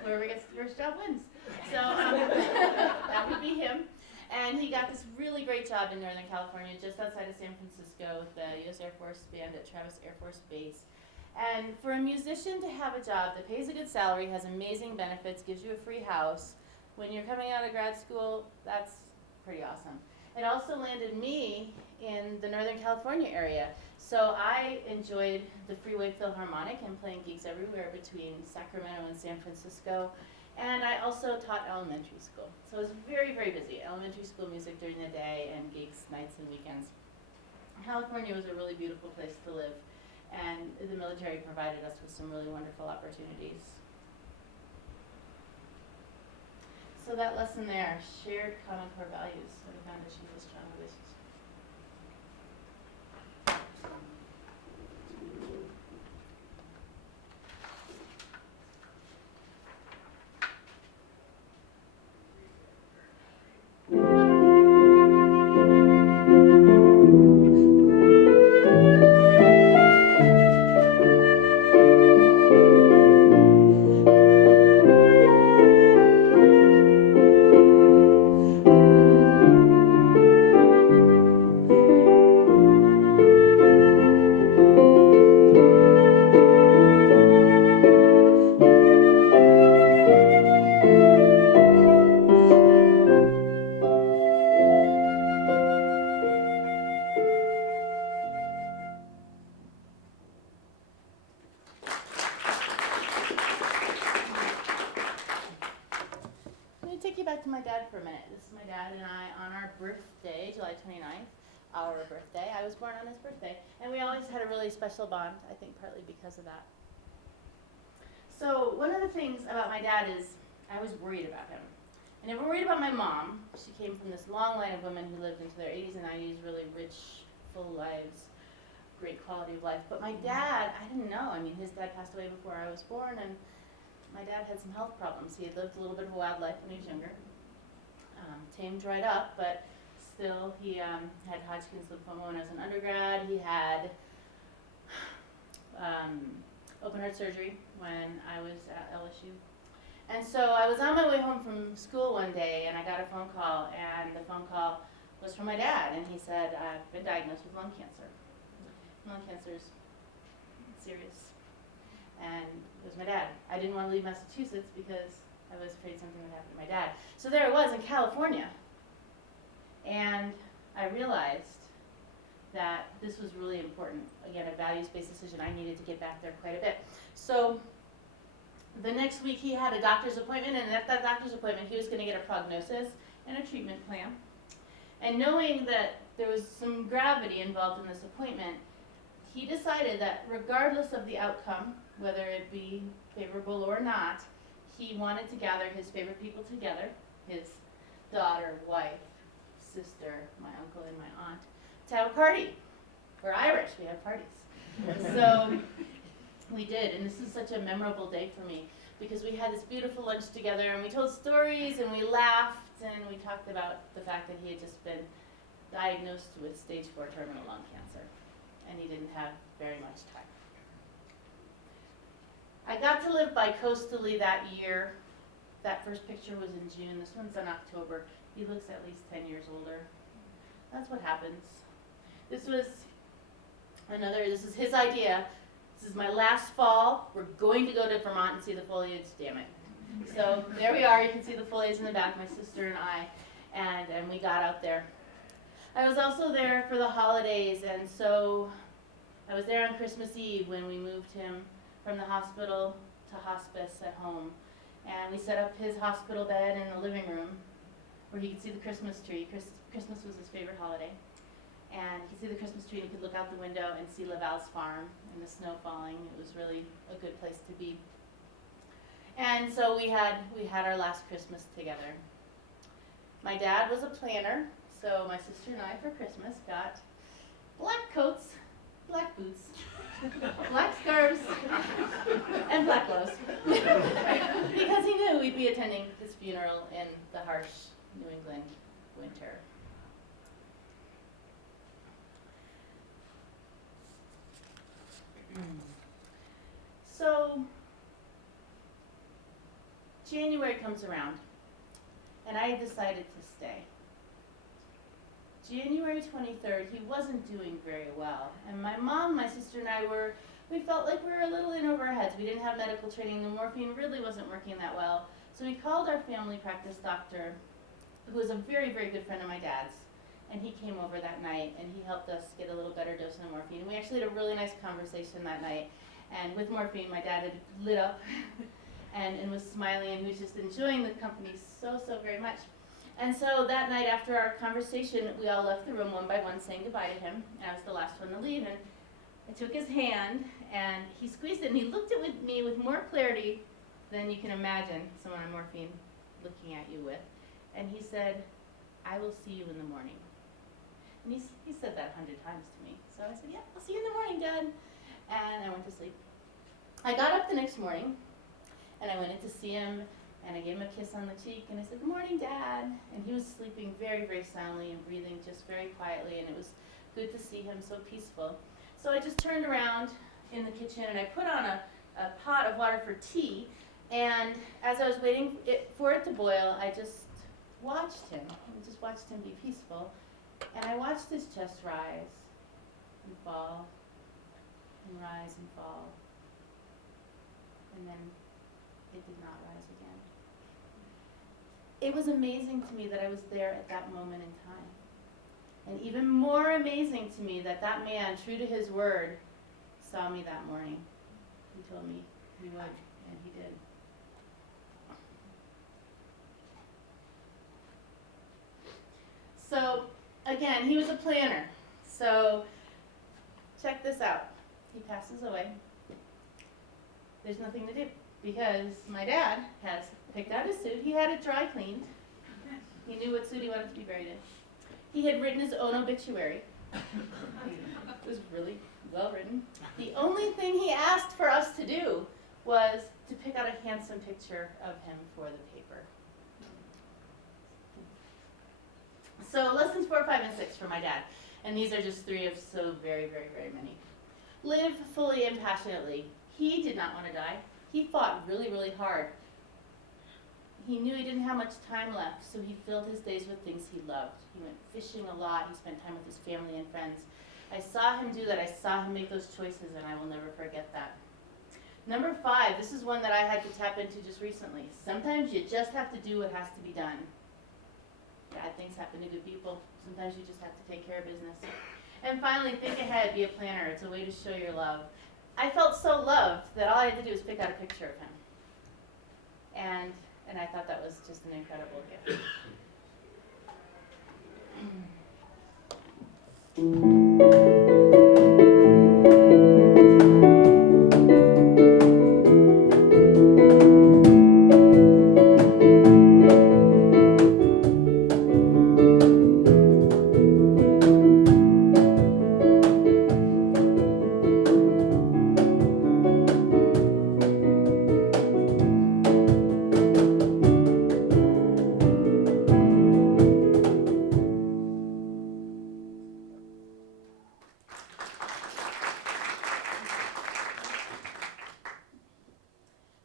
whoever gets the first job wins. So that would be him. And he got this really great job in Northern California, just outside of San Francisco, with the U.S. Air Force Band at Travis Air Force Base. And for a musician to have a job that pays a good salary, has amazing benefits, gives you a free house, when you're coming out of grad school, that's pretty awesome. It also landed me in the Northern California area. So I enjoyed the Freeway Philharmonic and playing gigs everywhere between Sacramento and San Francisco. And I also taught elementary school. So I was very, very busy. Elementary school music during the day and gigs nights and weekends. California was a really beautiful place to live. And the military provided us with some really wonderful opportunities. So that lesson there, shared common core values are the foundation of a strong relationship. Take you back to my dad for a minute. This is my dad and I on our birthday, July 29th, our birthday. I was born on his birthday, and we always had a really special bond, I think partly because of that. So one of the things about my dad is I was worried about him. I never worried about my mom. She came from this long line of women who lived into their 80s and 90s, really rich, full lives, great quality of life. But my dad, I didn't know. I mean, his dad passed away before I was born, and my dad had some health problems. He had lived a little bit of a wild life when he was younger. Tamed right up, but still he had Hodgkin's lymphoma when I was an undergrad. He had open heart surgery when I was at LSU. And so I was on my way home from school one day, and I got a phone call, and the phone call was from my dad, and he said, I've been diagnosed with lung cancer. Lung cancer's serious. And it was my dad. I didn't want to leave Massachusetts because I was afraid something would happen to my dad. So there I was in California, and I realized that this was really important. Again, a values-based decision. I needed to get back there quite a bit. So the next week he had a doctor's appointment, and at that doctor's appointment he was going to get a prognosis and a treatment plan. And knowing that there was some gravity involved in this appointment, he decided that regardless of the outcome, whether it be favorable or not, he wanted to gather his favorite people together, his daughter, wife, sister, my uncle, and my aunt, to have a party. We're Irish, we have parties. So we did, and this is such a memorable day for me because we had this beautiful lunch together, and we told stories, and we laughed, and we talked about the fact that he had just been diagnosed with stage 4 terminal lung cancer, and he didn't have very much time. I got to live bi-coastally that year. That first picture was in June. This one's in October. He looks at least 10 years older. That's what happens. This is his idea. This is my last fall. We're going to go to Vermont and see the foliage, damn it. So there we are. You can see the foliage in the back, my sister and I, and we got out there. I was also there for the holidays, and so I was there on Christmas Eve when we moved him from the hospital to hospice at home. And we set up his hospital bed in the living room where he could see the Christmas tree. Christmas was his favorite holiday. And he could see the Christmas tree, and he could look out the window and see Laval's farm and the snow falling. It was really a good place to be. And so we had our last Christmas together. My dad was a planner, so my sister and I for Christmas got black coats, black boots, black scarves, and black gloves. Because he knew we'd be attending his funeral in the harsh New England winter. So January comes around, and I decided to stay. January 23rd, he wasn't doing very well, and my mom, my sister, and we felt like we were a little in over our heads. We didn't have medical training. The morphine really wasn't working that well, so we called our family practice doctor, who was a very, very good friend of my dad's, and he came over that night, and he helped us get a little better dose of morphine. And we actually had a really nice conversation that night, and with morphine, my dad had lit up and was smiling, and he was just enjoying the company so, so very much. And so that night after our conversation, we all left the room one by one saying goodbye to him, and I was the last one to leave, and I took his hand, and he squeezed it, and he looked at me with more clarity than you can imagine someone on morphine looking at you with. And he said, "I will see you in the morning." And he said that 100 times to me. So I said, "Yeah, I'll see you in the morning, Dad." And I went to sleep. I got up the next morning, and I went in to see him, and I gave him a kiss on the cheek, and I said, "Good morning, Dad." And he was sleeping very, very soundly and breathing just very quietly, and it was good to see him so peaceful. So I just turned around in the kitchen, and I put on a pot of water for tea, and as I was waiting for it to boil, I just watched him. I just watched him be peaceful, and I watched his chest rise and fall, and rise and fall, and then it did not rise again. It was amazing to me that I was there at that moment in time. And even more amazing to me that that man, true to his word, saw me that morning. He told me he would, and he did. So, again, he was a planner. So, check this out. He passes away. There's nothing to do because my dad has picked out his suit. He had it dry cleaned. He knew what suit he wanted to be buried in. He had written his own obituary. It was really, well written. The only thing he asked for us to do was to pick out a handsome picture of him for the paper. So lessons 4, 5, and 6 from my dad. And these are just 3 of so very, very, very many. Live fully and passionately. He did not want to die. He fought really, really hard. He knew he didn't have much time left, so he filled his days with things he loved. He went fishing a lot. He spent time with his family and friends. I saw him do that. I saw him make those choices, and I will never forget that. Number 5, this is one that I had to tap into just recently. Sometimes you just have to do what has to be done. Bad things happen to good people. Sometimes you just have to take care of business. And finally, think ahead, be a planner. It's a way to show your love. I felt so loved that all I had to do was pick out a picture of him. And I thought that was just an incredible gift.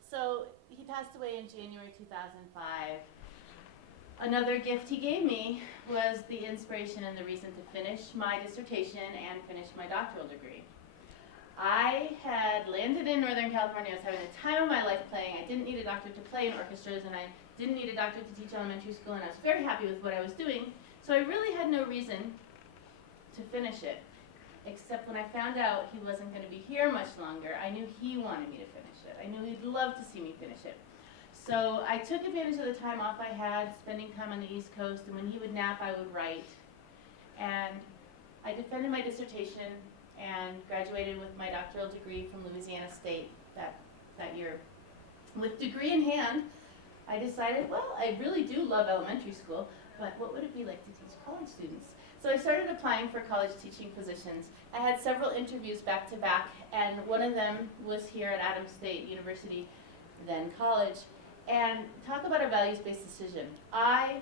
So he passed away in January 2005. Another gift he gave me was the inspiration and the reason to finish my dissertation and finish my doctoral degree. I had landed in Northern California. I was having the time of my life playing. I didn't need a doctor to play in orchestras, and I didn't need a doctor to teach elementary school, and I was very happy with what I was doing. So I really had no reason to finish it, except when I found out he wasn't going to be here much longer. I knew he wanted me to finish it. I knew he'd love to see me finish it. So I took advantage of the time off I had, spending time on the East Coast, and when he would nap, I would write. And I defended my dissertation and graduated with my doctoral degree from Louisiana State that year. With degree in hand, I decided, well, I really do love elementary school, but what would it be like to teach college students? So I started applying for college teaching positions. I had several interviews back to back, and one of them was here at Adams State University, then college. And talk about a values-based decision. I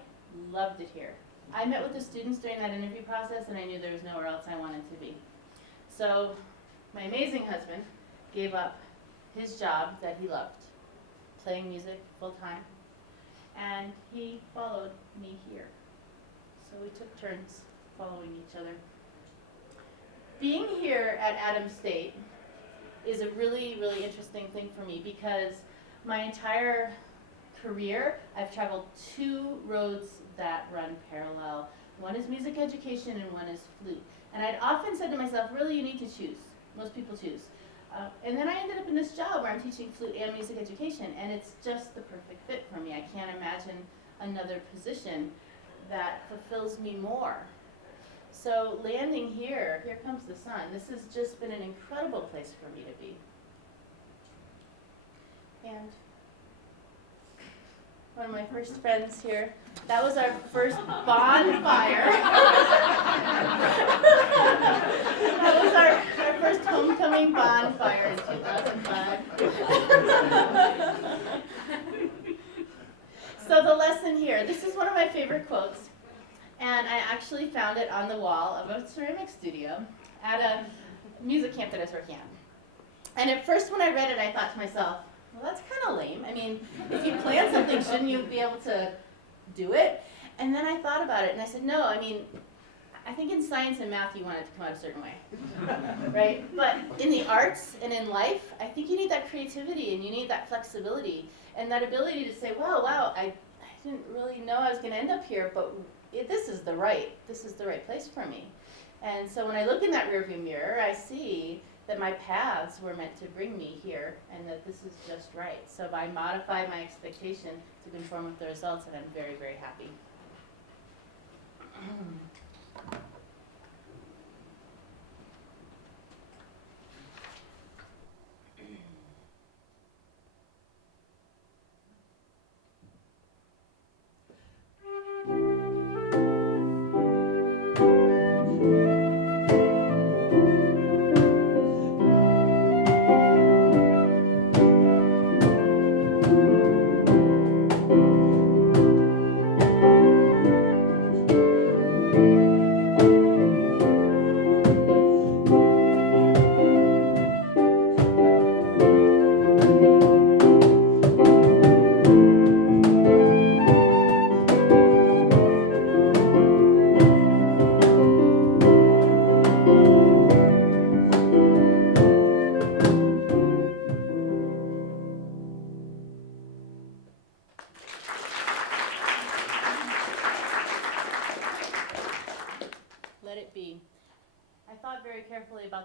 loved it here. I met with the students during that interview process, and I knew there was nowhere else I wanted to be. So my amazing husband gave up his job that he loved, playing music full-time, and he followed me here. So we took turns following each other. Being here at Adams State is a really, really interesting thing for me because my entire career, I've traveled 2 roads that run parallel. One is music education and one is flute. And I'd often said to myself, really, you need to choose. Most people choose. And then I ended up in this job where I'm teaching flute and music education, and it's just the perfect fit for me. I can't imagine another position that fulfills me more. So landing here comes the sun. This has just been an incredible place for me to be. And one of my first friends here, that was our first bonfire. That was our first homecoming bonfire in 2005. So the lesson here, this is one of my favorite quotes, and I actually found it on the wall of a ceramic studio at a music camp that I was working at. And at first when I read it, I thought to myself, well, that's kind of lame. I mean, if you plan something, shouldn't you be able to do it? And then I thought about it, and I said, no, I mean, I think in science and math, you want it to come out a certain way, right? But in the arts and in life, I think you need that creativity, and you need that flexibility, and that ability to say, well, wow, I didn't really know I was going to end up here, but this is the right place for me. And so when I look in that rearview mirror, I see that my paths were meant to bring me here, and that this is just right. So I modified my expectation to conform with the results, and I'm very, very happy.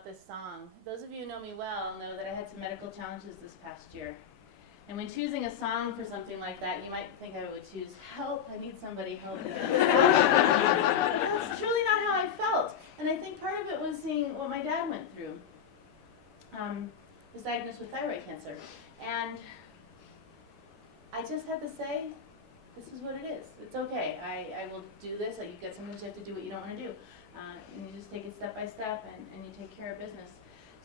about this song. Those of you who know me well know that I had some medical challenges this past year. And when choosing a song for something like that, you might think I would choose Help, I Need Somebody Help Me. That's truly not how I felt. And I think part of it was seeing what my dad went through. He was diagnosed with thyroid cancer. And I just had to say, this is what it is. It's okay. I will do this. You get sometimes you have to do what you don't want to do. And you just take it step by step and you take care of business.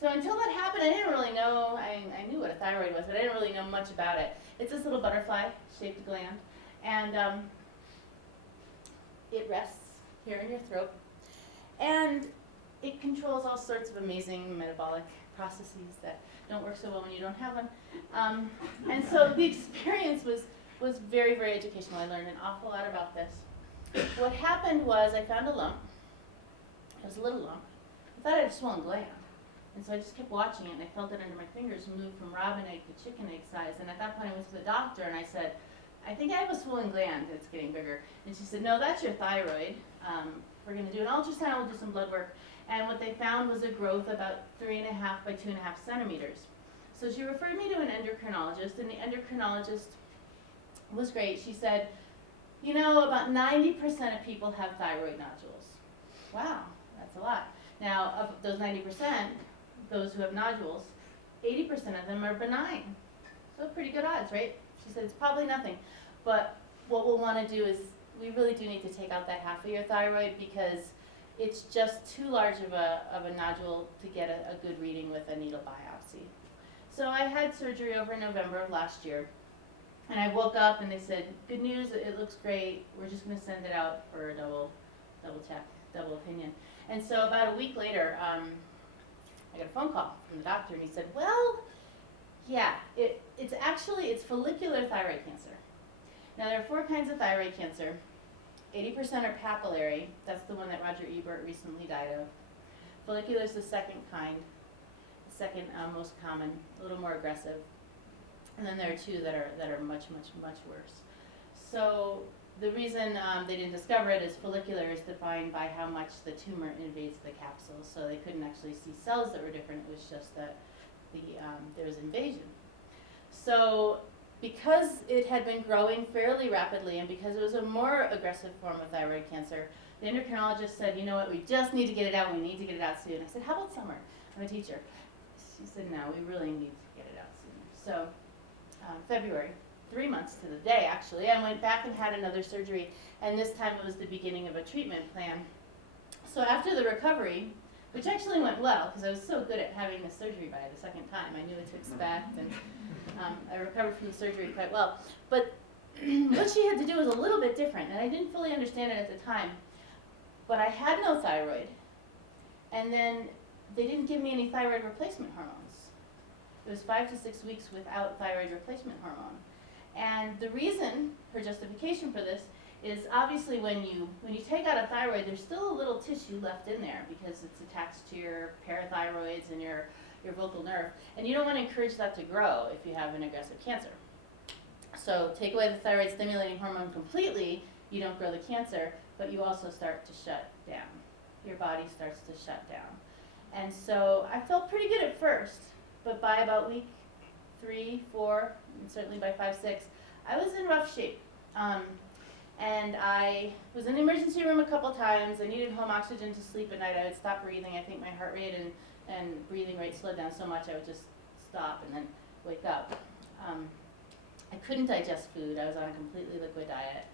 So until that happened, I didn't really know, I knew what a thyroid was, but I didn't really know much about it. It's this little butterfly-shaped gland, and it rests here in your throat. And it controls all sorts of amazing metabolic processes that don't work so well when you don't have them. And so the experience was very, very educational. I learned an awful lot about this. What happened was I found a lump. It was a little lump. I thought I had a swollen gland. And so I just kept watching it, and I felt it under my fingers move from robin egg to chicken egg size. And at that point I went to the doctor and I said, I think I have a swollen gland that's getting bigger. And she said, no, that's your thyroid. We're going to do an ultrasound, we'll do some blood work. And what they found was a growth about 3.5 by 2.5 centimeters. So she referred me to an endocrinologist, and the endocrinologist was great. She said, you know, about 90% of people have thyroid nodules. Wow, that's a lot. Now, of those 90%, those who have nodules, 80% of them are benign. So pretty good odds, right? She said, it's probably nothing. But what we'll want to do is, we really do need to take out that half of your thyroid because it's just too large of a nodule to get a good reading with a needle biopsy. So I had surgery over in November of last year. And I woke up and they said, good news, it looks great. We're just going to send it out for a double check, double opinion. And so about a week later, I got a phone call from the doctor, and he said, well, yeah, it's follicular thyroid cancer. Now, there are 4 kinds of thyroid cancer. 80% are papillary. That's the one that Roger Ebert recently died of. Follicular is the second kind, the second most common, a little more aggressive. And then there are 2 that are much, much, much worse. So the reason they didn't discover it is follicular is defined by how much the tumor invades the capsule. So they couldn't actually see cells that were different. It was just that there was invasion. So because it had been growing fairly rapidly and because it was a more aggressive form of thyroid cancer, the endocrinologist said, you know what, we just need to get it out. We need to get it out soon. I said, how about summer? I'm a teacher. She said, no, we really need to get it out sooner. So February, 3 months to the day actually, I went back and had another surgery, and this time it was the beginning of a treatment plan. So after the recovery, which actually went well because I was so good at having the surgery by the second time, I knew what to expect, and I recovered from the surgery quite well. But what she had to do was a little bit different, and I didn't fully understand it at the time. But I had no thyroid, and then they didn't give me any thyroid replacement hormones. It was 5 to 6 weeks without thyroid replacement hormone. And the reason, her justification for this, is obviously when you take out a thyroid, there's still a little tissue left in there because it's attached to your parathyroids and your vocal nerve. And you don't want to encourage that to grow if you have an aggressive cancer. So take away the thyroid stimulating hormone completely, you don't grow the cancer, but you also start to shut down. Your body starts to shut down. And so I felt pretty good at first, but by about week 3, 4, and certainly by 5, 6, I was in rough shape. And I was in the emergency room a couple times. I needed home oxygen to sleep at night. I would stop breathing. I think my heart rate and breathing rate slowed down so much I would just stop and then wake up. I couldn't digest food. I was on a completely liquid diet.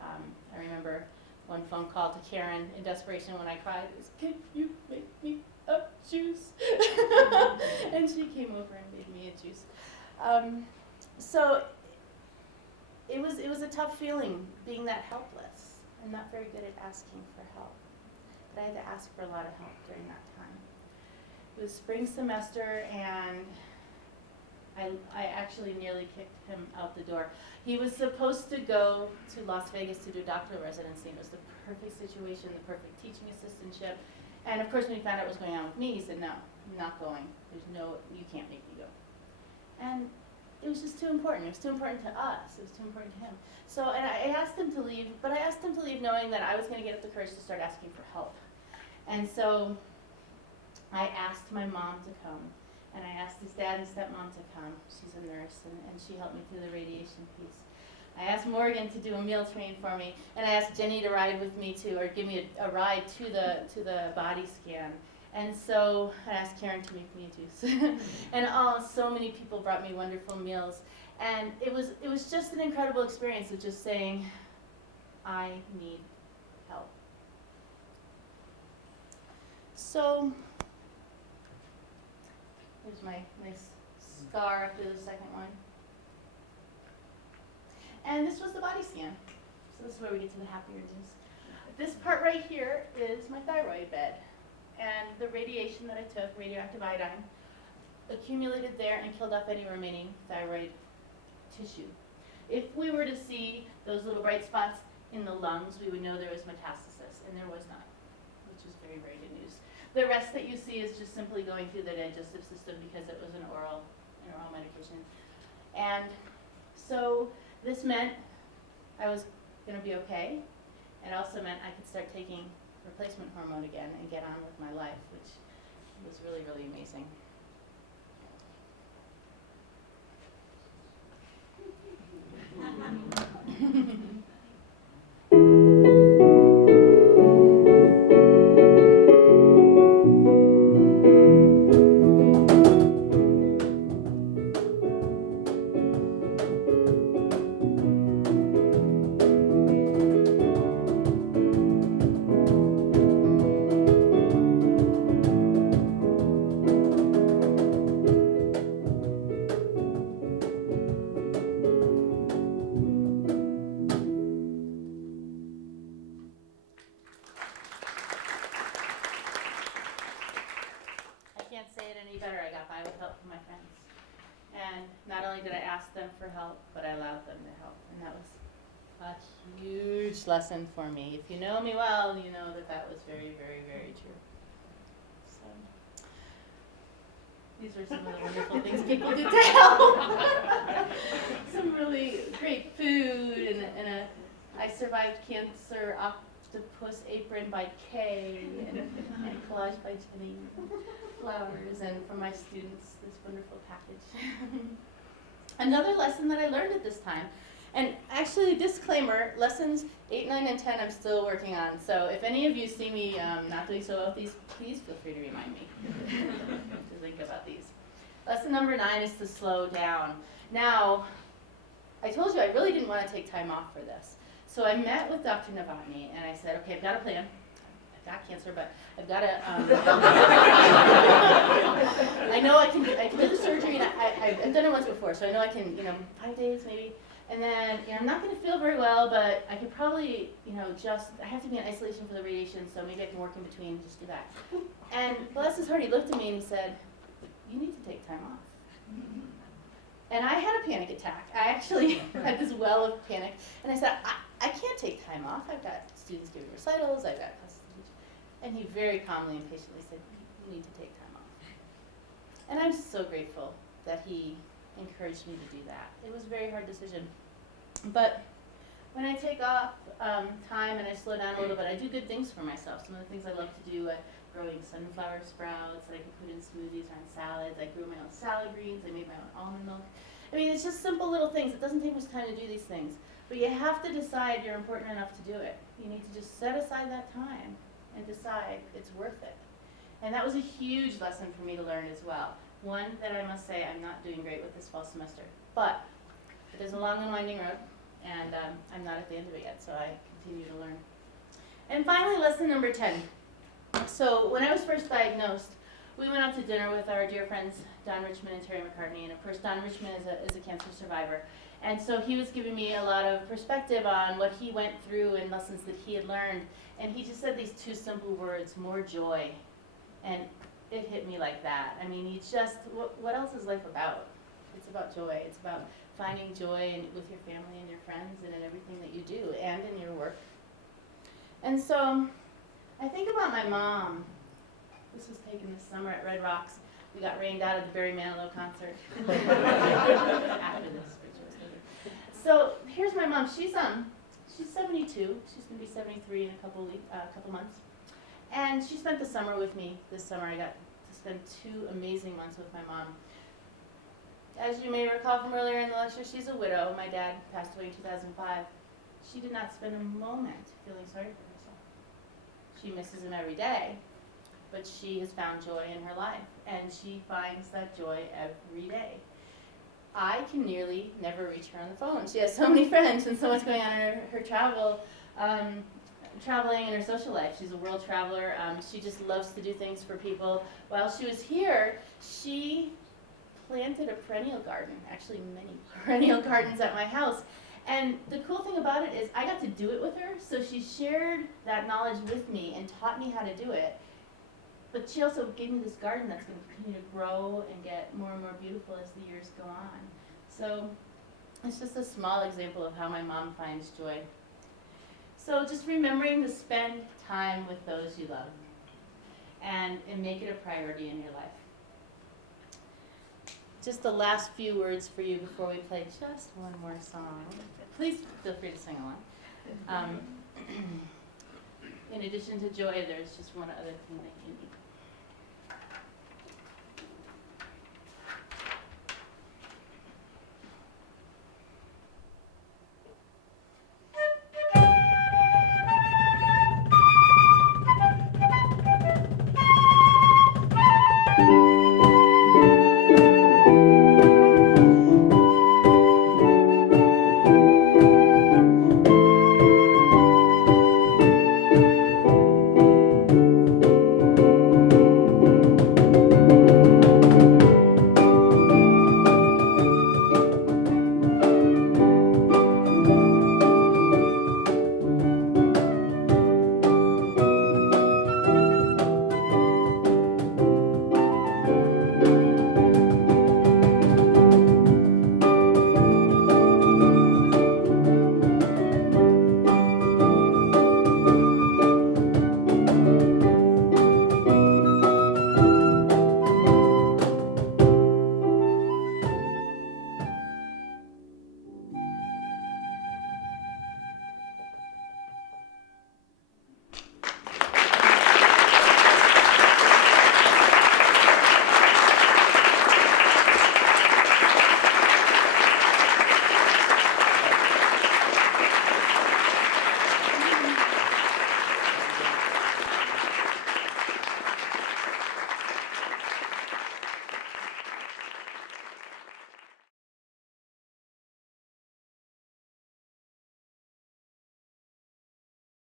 I remember one phone call to Karen in desperation when I cried. It was, can you make me a juice? And she came over and made me a juice. So it was a tough feeling being that helpless and not very good at asking for help. But I had to ask for a lot of help during that time. It was spring semester, and I actually nearly kicked him out the door. He was supposed to go to Las Vegas to do a doctoral residency. It was the perfect situation, the perfect teaching assistantship. And of course, when he found out what was going on with me, he said, no, I'm not going. You can't make me go. And it was just too important. It was too important to us. It was too important to him. So, and I asked him to leave, but I asked him to leave knowing that I was going to get up the courage to start asking for help. And so I asked my mom to come, and I asked his dad and stepmom to come. She's a nurse, and she helped me through the radiation piece. I asked Morgan to do a meal train for me, and I asked Jenny to ride with me to, or give me a ride to the body scan. And so I asked Karen to make me a juice. And so many people brought me wonderful meals. And it was just an incredible experience of just saying, I need help. So here's my nice scar after the second one. And this was the body scan. So this is where we get to the happier news. This part right here is my thyroid bed. And the radiation that I took, radioactive iodine, accumulated there and killed off any remaining thyroid tissue. If we were to see those little bright spots in the lungs, we would know there was metastasis, and there was not, which is very, very good news. The rest that you see is just simply going through the digestive system because it was an oral medication. And so this meant I was going to be okay. It also meant I could start taking replacement hormone again and get on with my life, which was really, really amazing. Not only did I ask them for help, but I allowed them to help. And that was a huge lesson for me. If you know me well, you know that that was very, very, very true. So these are some of the wonderful things people did to help. Some really great food, and I survived cancer octopus apron by Kay, and collage by Jenny, flowers, and from my students, this wonderful package. Another lesson that I learned at this time, and actually disclaimer, lessons 8, 9, and 10 I'm still working on, so if any of you see me not doing so well with these, please feel free to remind me to think about these. Lesson number 9 is to slow down. Now, I told you I really didn't want to take time off for this, so I met with Dr. Novotny, and I said, okay, I've got a plan. Got cancer, but I've got to, I know I can do the surgery, and I've done it once before, so I know I can, 5 days maybe, and then, I'm not going to feel very well, but I could probably, I have to be in isolation for the radiation, so maybe I can work in between, just do that. And bless his heart, he looked at me and he said, you need to take time off. And I had a panic attack. I actually had this well of panic, and I said, I can't take time off. I've got students giving recitals, I've got classes to teach. And he very calmly and patiently said, you need to take time off. And I'm so grateful that he encouraged me to do that. It was a very hard decision. But when I take off time and I slow down a little bit, I do good things for myself. Some of the things I love to do, growing sunflower sprouts that I can put in smoothies or on salads. I grew my own salad greens. I made my own almond milk. I mean, it's just simple little things. It doesn't take much time to do these things. But you have to decide you're important enough to do it. You need to just set aside that time and decide it's worth it. And that was a huge lesson for me to learn as well. One that I must say I'm not doing great with this fall semester. But it is a long and winding road, and I'm not at the end of it yet, so I continue to learn. And finally, lesson number 10. So when I was first diagnosed, we went out to dinner with our dear friends Don Richmond and Terry McCartney, and of course Don Richmond is a cancer survivor. And so he was giving me a lot of perspective on what he went through and lessons that he had learned. And he just said these 2 simple words, more joy. And it hit me like that. I mean, what else is life about? It's about joy. It's about finding joy with your family and your friends and in everything that you do and in your work. And so I think about my mom. This was taken this summer at Red Rocks. We got rained out at the Barry Manilow concert. After this, which was later. So here's my mom. She's 72. She's going to be 73 in a couple months. And she spent the summer with me this summer. I got spent 2 amazing months with my mom. As you may recall from earlier in the lecture, she's a widow. My dad passed away in 2005. She did not spend a moment feeling sorry for herself. She misses him every day, but she has found joy in her life, and she finds that joy every day. I can nearly never reach her on the phone. She has so many friends and so much going on in her traveling and her social life. She's a world traveler. She just loves to do things for people. While she was here, she planted a perennial garden, actually many perennial gardens at my house. And the cool thing about it is I got to do it with her, so she shared that knowledge with me and taught me how to do it. But she also gave me this garden that's going to continue to grow and get more and more beautiful as the years go on. So it's just a small example of how my mom finds joy. So just remembering to spend time with those you love and make it a priority in your life. Just the last few words for you before we play just one more song. Please feel free to sing along. In addition to joy, there's just one other thing that you need.